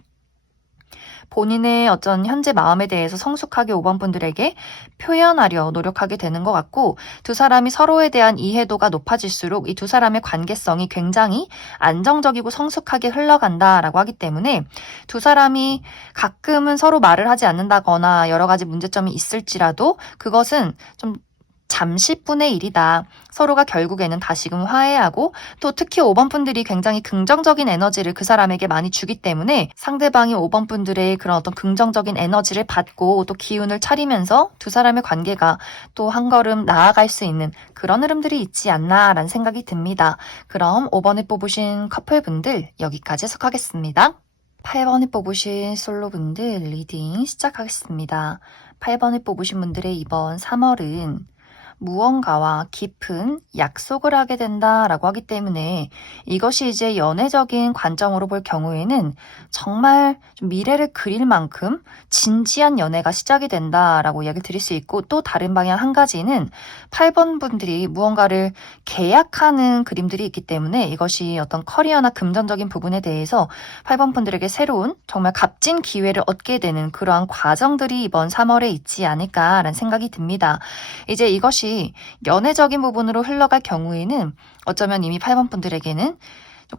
본인의 어떤 현재 마음에 대해서 성숙하게 5번 분들에게 표현하려 노력하게 되는 것 같고 두 사람이 서로에 대한 이해도가 높아질수록 이 두 사람의 관계성이 굉장히 안정적이고 성숙하게 흘러간다라고 하기 때문에 두 사람이 가끔은 서로 말을 하지 않는다거나 여러 가지 문제점이 있을지라도 그것은 좀 잠시뿐의 일이다. 서로가 결국에는 다시금 화해하고 또 특히 5번 분들이 굉장히 긍정적인 에너지를 그 사람에게 많이 주기 때문에 상대방이 5번 분들의 그런 어떤 긍정적인 에너지를 받고 또 기운을 차리면서 두 사람의 관계가 또 한 걸음 나아갈 수 있는 그런 흐름들이 있지 않나라는 생각이 듭니다. 그럼 5번에 뽑으신 커플분들 여기까지 해석하겠습니다. 8번에 뽑으신 솔로분들 리딩 시작하겠습니다. 8번에 뽑으신 분들의 이번 3월은 무언가와 깊은 약속을 하게 된다라고 하기 때문에 이것이 이제 연애적인 관점으로 볼 경우에는 정말 좀 미래를 그릴 만큼 진지한 연애가 시작이 된다라고 이야기를 드릴 수 있고 또 다른 방향 한 가지는 8번 분들이 무언가를 계약하는 그림들이 있기 때문에 이것이 어떤 커리어나 금전적인 부분에 대해서 8번 분들에게 새로운 정말 값진 기회를 얻게 되는 그러한 과정들이 이번 3월에 있지 않을까라는 생각이 듭니다. 이제 이것이 연애적인 부분으로 흘러갈 경우에는 어쩌면 이미 8번 분들에게는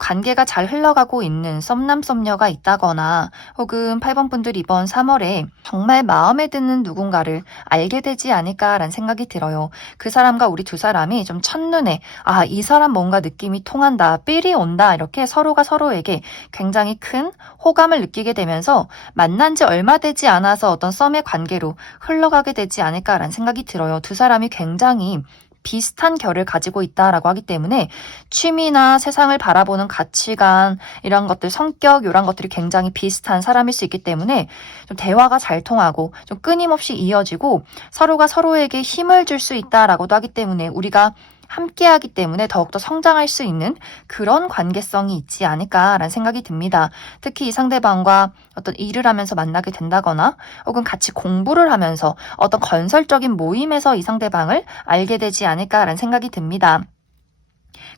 관계가 잘 흘러가고 있는 썸남 썸녀가 있다거나 혹은 8번 분들 이번 3월에 정말 마음에 드는 누군가를 알게 되지 않을까라는 생각이 들어요. 그 사람과 우리 두 사람이 좀 첫눈에 이 사람 뭔가 느낌이 통한다, 삘이 온다 이렇게 서로가 서로에게 굉장히 큰 호감을 느끼게 되면서 만난 지 얼마 되지 않아서 어떤 썸의 관계로 흘러가게 되지 않을까라는 생각이 들어요. 두 사람이 굉장히 비슷한 결을 가지고 있다라고 하기 때문에 취미나 세상을 바라보는 가치관 이런 것들 성격 이런 것들이 굉장히 비슷한 사람일 수 있기 때문에 좀 대화가 잘 통하고 좀 끊임없이 이어지고 서로가 서로에게 힘을 줄 수 있다라고도 하기 때문에 우리가 함께하기 때문에 더욱더 성장할 수 있는 그런 관계성이 있지 않을까라는 생각이 듭니다. 특히 이 상대방과 어떤 일을 하면서 만나게 된다거나 혹은 같이 공부를 하면서 어떤 건설적인 모임에서 이 상대방을 알게 되지 않을까라는 생각이 듭니다.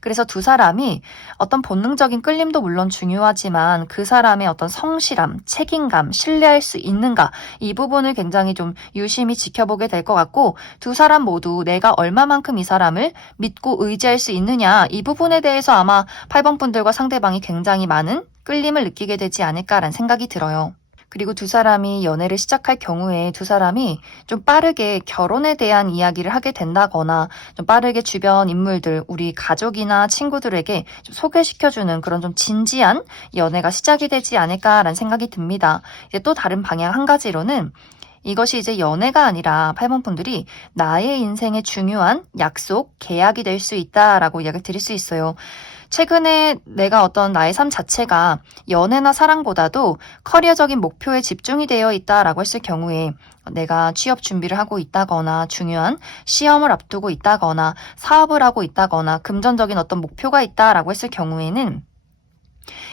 그래서 두 사람이 어떤 본능적인 끌림도 물론 중요하지만 그 사람의 어떤 성실함, 책임감, 신뢰할 수 있는가 이 부분을 굉장히 좀 유심히 지켜보게 될 것 같고 두 사람 모두 내가 얼마만큼 이 사람을 믿고 의지할 수 있느냐 이 부분에 대해서 아마 8번 분들과 상대방이 굉장히 많은 끌림을 느끼게 되지 않을까라는 생각이 들어요. 그리고 두 사람이 연애를 시작할 경우에 두 사람이 좀 빠르게 결혼에 대한 이야기를 하게 된다거나 좀 빠르게 주변 인물들, 우리 가족이나 친구들에게 좀 소개시켜주는 그런 좀 진지한 연애가 시작이 되지 않을까라는 생각이 듭니다. 이제 또 다른 방향 한 가지로는 이것이 이제 연애가 아니라 8번 분들이 나의 인생의 중요한 약속, 계약이 될 수 있다라고 이야기를 드릴 수 있어요. 최근에 내가 어떤 나의 삶 자체가 연애나 사랑보다도 커리어적인 목표에 집중이 되어 있다라고 했을 경우에 내가 취업 준비를 하고 있다거나 중요한 시험을 앞두고 있다거나 사업을 하고 있다거나 금전적인 어떤 목표가 있다라고 했을 경우에는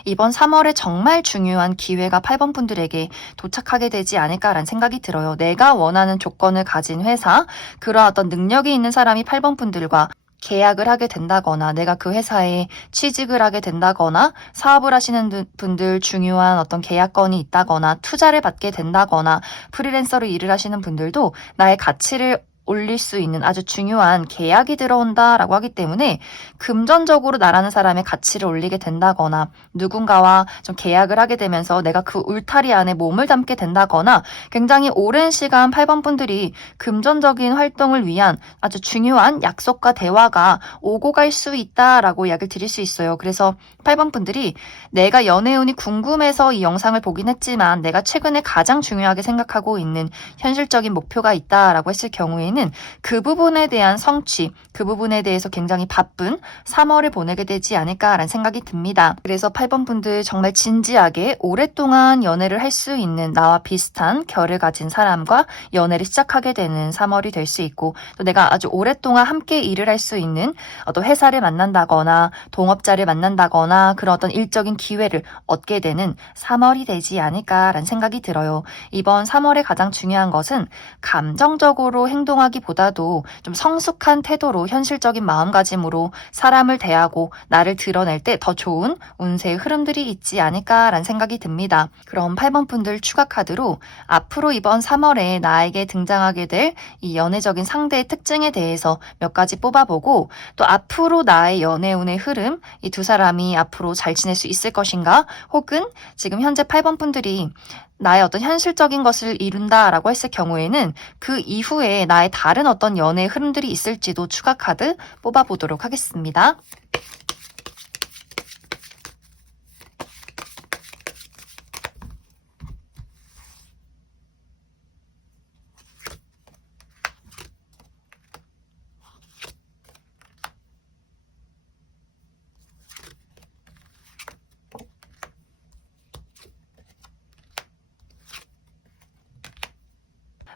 이번 3월에 정말 중요한 기회가 8번 분들에게 도착하게 되지 않을까라는 생각이 들어요. 내가 원하는 조건을 가진 회사, 그러한 어떤 능력이 있는 사람이 8번 분들과 계약을 하게 된다거나 내가 그 회사에 취직을 하게 된다거나 사업을 하시는 분들 중요한 어떤 계약건이 있다거나 투자를 받게 된다거나 프리랜서로 일을 하시는 분들도 나의 가치를 올릴 수 있는 아주 중요한 계약이 들어온다라고 하기 때문에 금전적으로 나라는 사람의 가치를 올리게 된다거나 누군가와 좀 계약을 하게 되면서 내가 그 울타리 안에 몸을 담게 된다거나 굉장히 오랜 시간 8번 분들이 금전적인 활동을 위한 아주 중요한 약속과 대화가 오고 갈 수 있다라고 이야기를 드릴 수 있어요. 그래서 8번 분들이 내가 연애운이 궁금해서 이 영상을 보긴 했지만 내가 최근에 가장 중요하게 생각하고 있는 현실적인 목표가 있다라고 했을 경우에는 그 부분에 대한 성취, 그 부분에 대해서 굉장히 바쁜 3월을 보내게 되지 않을까라는 생각이 듭니다. 그래서 8번 분들 정말 진지하게 오랫동안 연애를 할 수 있는 나와 비슷한 결을 가진 사람과 연애를 시작하게 되는 3월이 될 수 있고 또 내가 아주 오랫동안 함께 일을 할 수 있는 어떤 회사를 만난다거나 동업자를 만난다거나 그런 어떤 일적인 기회를 얻게 되는 3월이 되지 않을까라는 생각이 들어요. 이번 3월에 가장 중요한 것은 감정적으로 행동하기보다도 좀 성숙한 태도로 현실적인 마음가짐으로 사람을 대하고 나를 드러낼 때 더 좋은 운세의 흐름들이 있지 않을까라는 생각이 듭니다. 그럼 8번 분들 추가 카드로 앞으로 이번 3월에 나에게 등장하게 될 이 연애적인 상대의 특징에 대해서 몇 가지 뽑아보고 또 앞으로 나의 연애운의 흐름, 이 두 사람이 앞으로 잘 지낼 수 있을 것인가 혹은 지금 현재 8번 분들이 나의 어떤 현실적인 것을 이룬다라고 했을 경우에는 그 이후에 나의 다른 어떤 연애의 흐름들이 있을지도 추가 카드 뽑아보도록 하겠습니다.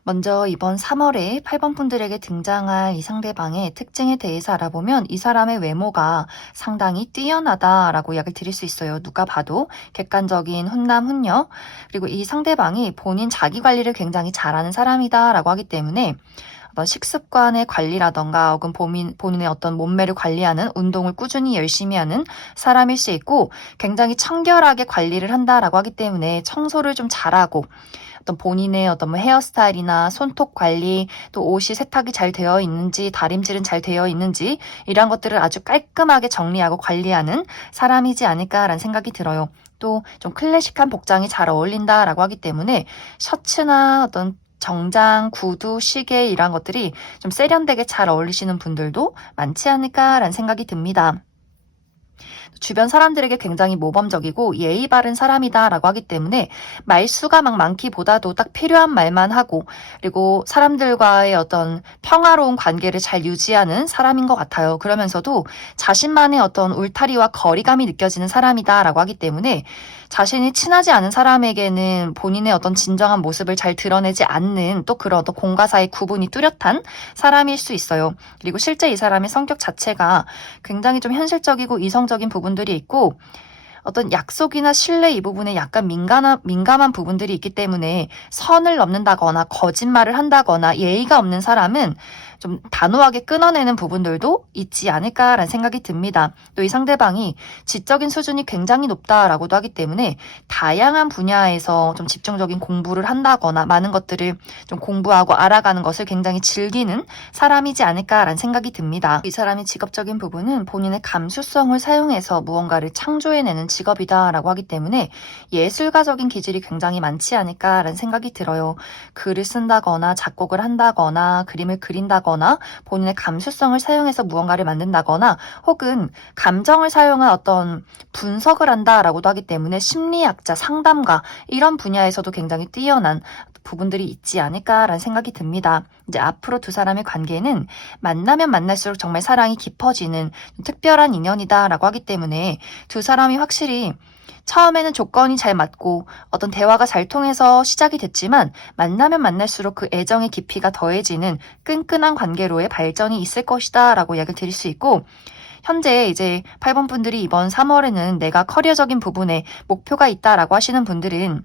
먼저 이번 3월에 8번 분들에게 등장할 이 상대방의 특징에 대해서 알아보면 이 사람의 외모가 상당히 뛰어나다라고 이야기를 드릴 수 있어요. 누가 봐도 객관적인 훈남 훈녀 그리고 이 상대방이 본인 자기관리를 굉장히 잘하는 사람이다라고 하기 때문에 어떤 식습관의 관리라던가 혹은 본인의 어떤 몸매를 관리하는 운동을 꾸준히 열심히 하는 사람일 수 있고 굉장히 청결하게 관리를 한다라고 하기 때문에 청소를 좀 잘하고 어떤 본인의 어떤 뭐 헤어스타일이나 손톱 관리, 또 옷이 세탁이 잘 되어 있는지, 다림질은 잘 되어 있는지 이런 것들을 아주 깔끔하게 정리하고 관리하는 사람이지 않을까라는 생각이 들어요. 또 좀 클래식한 복장이 잘 어울린다라고 하기 때문에 셔츠나 어떤 정장, 구두, 시계 이런 것들이 좀 세련되게 잘 어울리시는 분들도 많지 않을까라는 생각이 듭니다. 주변 사람들에게 굉장히 모범적이고 예의 바른 사람이다라고 하기 때문에 말수가 막 많기보다도 딱 필요한 말만 하고 그리고 사람들과의 어떤 평화로운 관계를 잘 유지하는 사람인 것 같아요. 그러면서도 자신만의 어떤 울타리와 거리감이 느껴지는 사람이다라고 하기 때문에 자신이 친하지 않은 사람에게는 본인의 어떤 진정한 모습을 잘 드러내지 않는 또 그런 어떤 공과 사의 구분이 뚜렷한 사람일 수 있어요. 그리고 실제 이 사람의 성격 자체가 굉장히 좀 현실적이고 이성적인 부분들이 있고 어떤 약속이나 신뢰 이 부분에 약간 민감한 부분들이 있기 때문에 선을 넘는다거나 거짓말을 한다거나 예의가 없는 사람은 좀 단호하게 끊어내는 부분들도 있지 않을까라는 생각이 듭니다. 또 이 상대방이 지적인 수준이 굉장히 높다라고도 하기 때문에 다양한 분야에서 좀 집중적인 공부를 한다거나 많은 것들을 좀 공부하고 알아가는 것을 굉장히 즐기는 사람이지 않을까라는 생각이 듭니다. 이 사람의 직업적인 부분은 본인의 감수성을 사용해서 무언가를 창조해내는 직업이다라고 하기 때문에 예술가적인 기질이 굉장히 많지 않을까라는 생각이 들어요. 글을 쓴다거나 작곡을 한다거나 그림을 그린다거나 본인의 감수성을 사용해서 무언가를 만든다거나 혹은 감정을 사용한 어떤 분석을 한다라고도 하기 때문에 심리학자, 상담가 이런 분야에서도 굉장히 뛰어난 부분들이 있지 않을까라는 생각이 듭니다. 이제 앞으로 두 사람의 관계는 만나면 만날수록 정말 사랑이 깊어지는 특별한 인연이다라고 하기 때문에 두 사람이 확실히 처음에는 조건이 잘 맞고 어떤 대화가 잘 통해서 시작이 됐지만 만나면 만날수록 그 애정의 깊이가 더해지는 끈끈한 관계로의 발전이 있을 것이다 라고 이야기를 드릴 수 있고 현재 이제 8번 분들이 이번 3월에는 내가 커리어적인 부분에 목표가 있다라고 하시는 분들은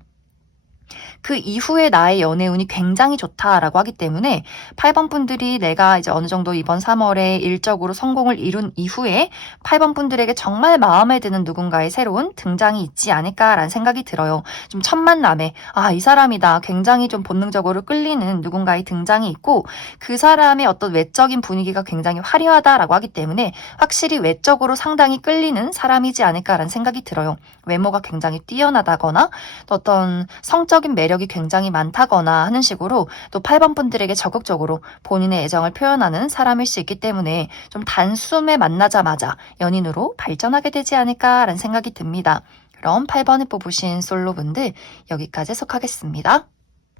그 이후에 나의 연애운이 굉장히 좋다라고 하기 때문에 8번 분들이 내가 이제 어느 정도 이번 3월에 일적으로 성공을 이룬 이후에 8번 분들에게 정말 마음에 드는 누군가의 새로운 등장이 있지 않을까라는 생각이 들어요. 좀 첫 만남에 이 사람이다. 굉장히 좀 본능적으로 끌리는 누군가의 등장이 있고 그 사람의 어떤 외적인 분위기가 굉장히 화려하다라고 하기 때문에 확실히 외적으로 상당히 끌리는 사람이지 않을까라는 생각이 들어요. 외모가 굉장히 뛰어나다거나 또 어떤 성적인 매력이 굉장히 많다거나 하는 식으로 또 8번 분들에게 적극적으로 본인의 애정을 표현하는 사람일 수 있기 때문에 좀 단숨에 만나자마자 연인으로 발전하게 되지 않을까라는 생각이 듭니다. 그럼 8번에 뽑으신 솔로분들 여기까지 해석하겠습니다.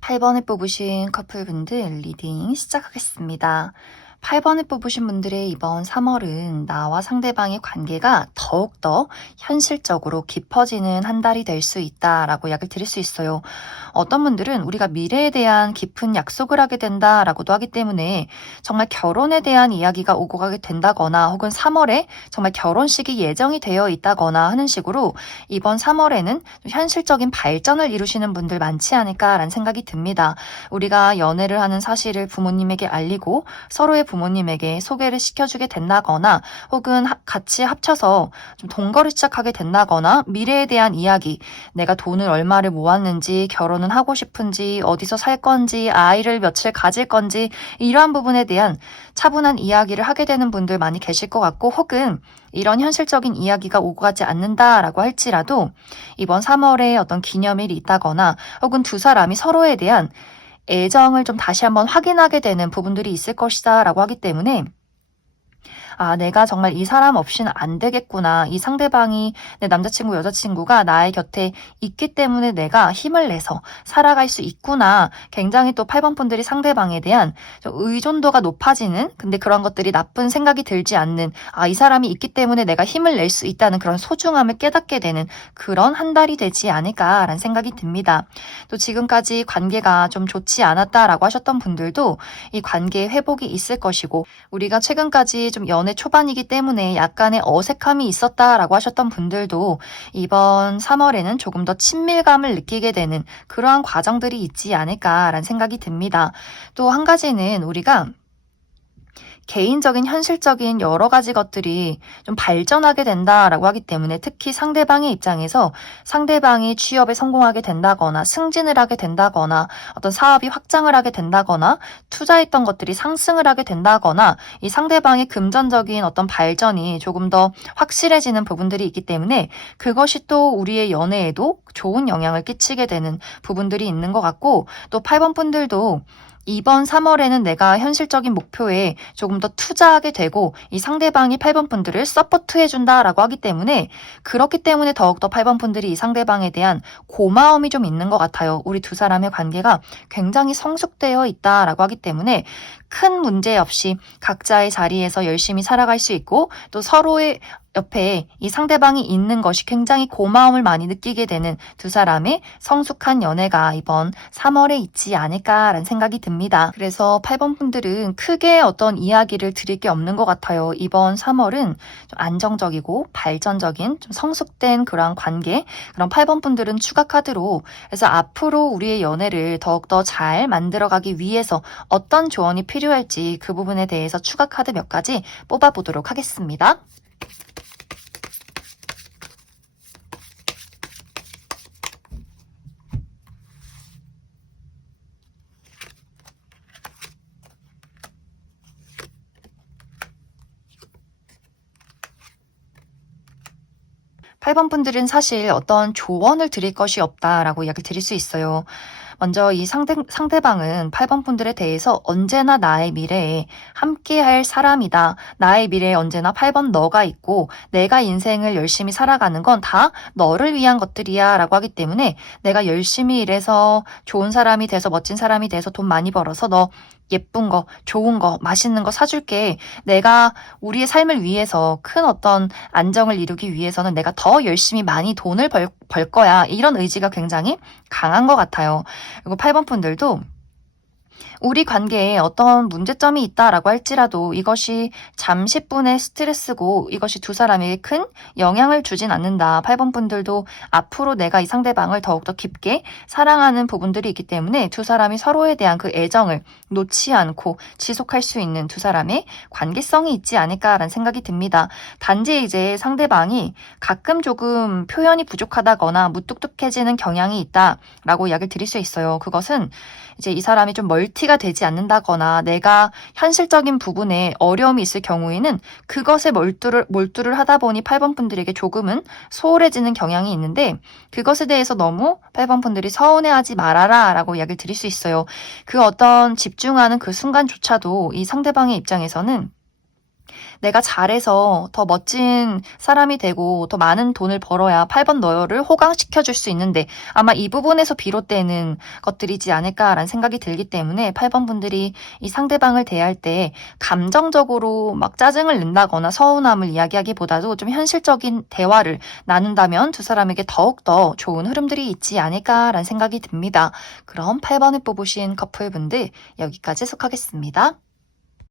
8번에 뽑으신 커플분들 리딩 시작하겠습니다. 8번에 뽑으신 분들의 이번 3월은 나와 상대방의 관계가 더욱더 현실적으로 깊어지는 한 달이 될 수 있다라고 이야기를 드릴 수 있어요. 어떤 분들은 우리가 미래에 대한 깊은 약속을 하게 된다라고도 하기 때문에 정말 결혼에 대한 이야기가 오고 가게 된다거나 혹은 3월에 정말 결혼식이 예정이 되어 있다거나 하는 식으로 이번 3월에는 현실적인 발전을 이루시는 분들 많지 않을까라는 생각이 듭니다. 우리가 연애를 하는 사실을 부모님에게 알리고 서로의 부모님에게 소개를 시켜주게 된다거나 혹은 같이 합쳐서 좀 동거를 시작하게 된다거나 미래에 대한 이야기, 내가 돈을 얼마를 모았는지, 결혼은 하고 싶은지, 어디서 살 건지, 아이를 며칠 가질 건지 이러한 부분에 대한 차분한 이야기를 하게 되는 분들 많이 계실 것 같고 혹은 이런 현실적인 이야기가 오고 가지 않는다라고 할지라도 이번 3월에 어떤 기념일이 있다거나 혹은 두 사람이 서로에 대한 애정을 좀 다시 한번 확인하게 되는 부분들이 있을 것이다 라고 하기 때문에 내가 정말 이 사람 없이는 안 되겠구나. 이 상대방이 내 남자친구, 여자친구가 나의 곁에 있기 때문에 내가 힘을 내서 살아갈 수 있구나. 굉장히 또 8번 분들이 상대방에 대한 좀 의존도가 높아지는 근데 그런 것들이 나쁜 생각이 들지 않는 이 사람이 있기 때문에 내가 힘을 낼 수 있다는 그런 소중함을 깨닫게 되는 그런 한 달이 되지 않을까라는 생각이 듭니다. 또 지금까지 관계가 좀 좋지 않았다라고 하셨던 분들도 이 관계의 회복이 있을 것이고 우리가 최근까지 좀 연애 초반이기 때문에 약간의 어색함이 있었다라고 하셨던 분들도 이번 3월에는 조금 더 친밀감을 느끼게 되는 그러한 과정들이 있지 않을까라는 생각이 듭니다. 또 한 가지는 우리가 개인적인 현실적인 여러 가지 것들이 좀 발전하게 된다라고 하기 때문에 특히 상대방의 입장에서 상대방이 취업에 성공하게 된다거나 승진을 하게 된다거나 어떤 사업이 확장을 하게 된다거나 투자했던 것들이 상승을 하게 된다거나 이 상대방의 금전적인 어떤 발전이 조금 더 확실해지는 부분들이 있기 때문에 그것이 또 우리의 연애에도 좋은 영향을 끼치게 되는 부분들이 있는 것 같고 또 8번 분들도 이번 3월에는 내가 현실적인 목표에 조금 더 투자하게 되고 이 상대방이 8번 분들을 서포트해준다라고 하기 때문에 그렇기 때문에 더욱더 8번 분들이 이 상대방에 대한 고마움이 좀 있는 것 같아요. 우리 두 사람의 관계가 굉장히 성숙되어 있다라고 하기 때문에 큰 문제 없이 각자의 자리에서 열심히 살아갈 수 있고 또 서로의 옆에 이 상대방이 있는 것이 굉장히 고마움을 많이 느끼게 되는 두 사람의 성숙한 연애가 이번 3월에 있지 않을까라는 생각이 듭니다. 그래서 8번 분들은 크게 어떤 이야기를 드릴 게 없는 것 같아요. 이번 3월은 좀 안정적이고 발전적인 좀 성숙된 그런 관계, 그런 8번 분들은 추가 카드로 그래서 앞으로 우리의 연애를 더욱더 잘 만들어가기 위해서 어떤 조언이 필요할지 그 부분에 대해서 추가 카드 몇 가지 뽑아보도록 하겠습니다. 8번 분들은 사실 어떤 조언을 드릴 것이 없다라고 이야기 드릴 수 있어요. 먼저 이 상대방은 8번 분들에 대해서 언제나 나의 미래에 함께할 사람이다. 나의 미래에 언제나 8번 너가 있고 내가 인생을 열심히 살아가는 건 다 너를 위한 것들이야 라고 하기 때문에 내가 열심히 일해서 좋은 사람이 돼서 멋진 사람이 돼서 돈 많이 벌어서 너 예쁜 거, 좋은 거, 맛있는 거 사줄게. 내가 우리의 삶을 위해서 큰 어떤 안정을 이루기 위해서는 내가 더 열심히 많이 돈을 벌 거야. 이런 의지가 굉장히 강한 것 같아요. 그리고 8번 분들도 우리 관계에 어떤 문제점이 있다라고 할지라도 이것이 잠시뿐의 스트레스고 이것이 두 사람에게 큰 영향을 주진 않는다. 8번 분들도 앞으로 내가 이 상대방을 더욱더 깊게 사랑하는 부분들이 있기 때문에 두 사람이 서로에 대한 그 애정을 놓지 않고 지속할 수 있는 두 사람의 관계성이 있지 않을까라는 생각이 듭니다. 단지 이제 상대방이 가끔 조금 표현이 부족하다거나 무뚝뚝해지는 경향이 있다라고 이야기를 드릴 수 있어요. 그것은 이제 이 사람이 좀 멀티가 되지 않는다거나 내가 현실적인 부분에 어려움이 있을 경우에는 그것에 몰두를 하다 보니 8번 분들에게 조금은 소홀해지는 경향이 있는데 그것에 대해서 너무 8번 분들이 서운해하지 말아라 라고 이야기를 드릴 수 있어요. 그 어떤 집중하는 그 순간조차도 이 상대방의 입장에서는 내가 잘해서 더 멋진 사람이 되고 더 많은 돈을 벌어야 8번 너를 호강시켜줄 수 있는데 아마 이 부분에서 비롯되는 것들이지 않을까라는 생각이 들기 때문에 8번 분들이 이 상대방을 대할 때 감정적으로 막 짜증을 낸다거나 서운함을 이야기하기보다도 좀 현실적인 대화를 나눈다면 두 사람에게 더욱더 좋은 흐름들이 있지 않을까라는 생각이 듭니다. 그럼 8번을 뽑으신 커플분들 여기까지 속하겠습니다.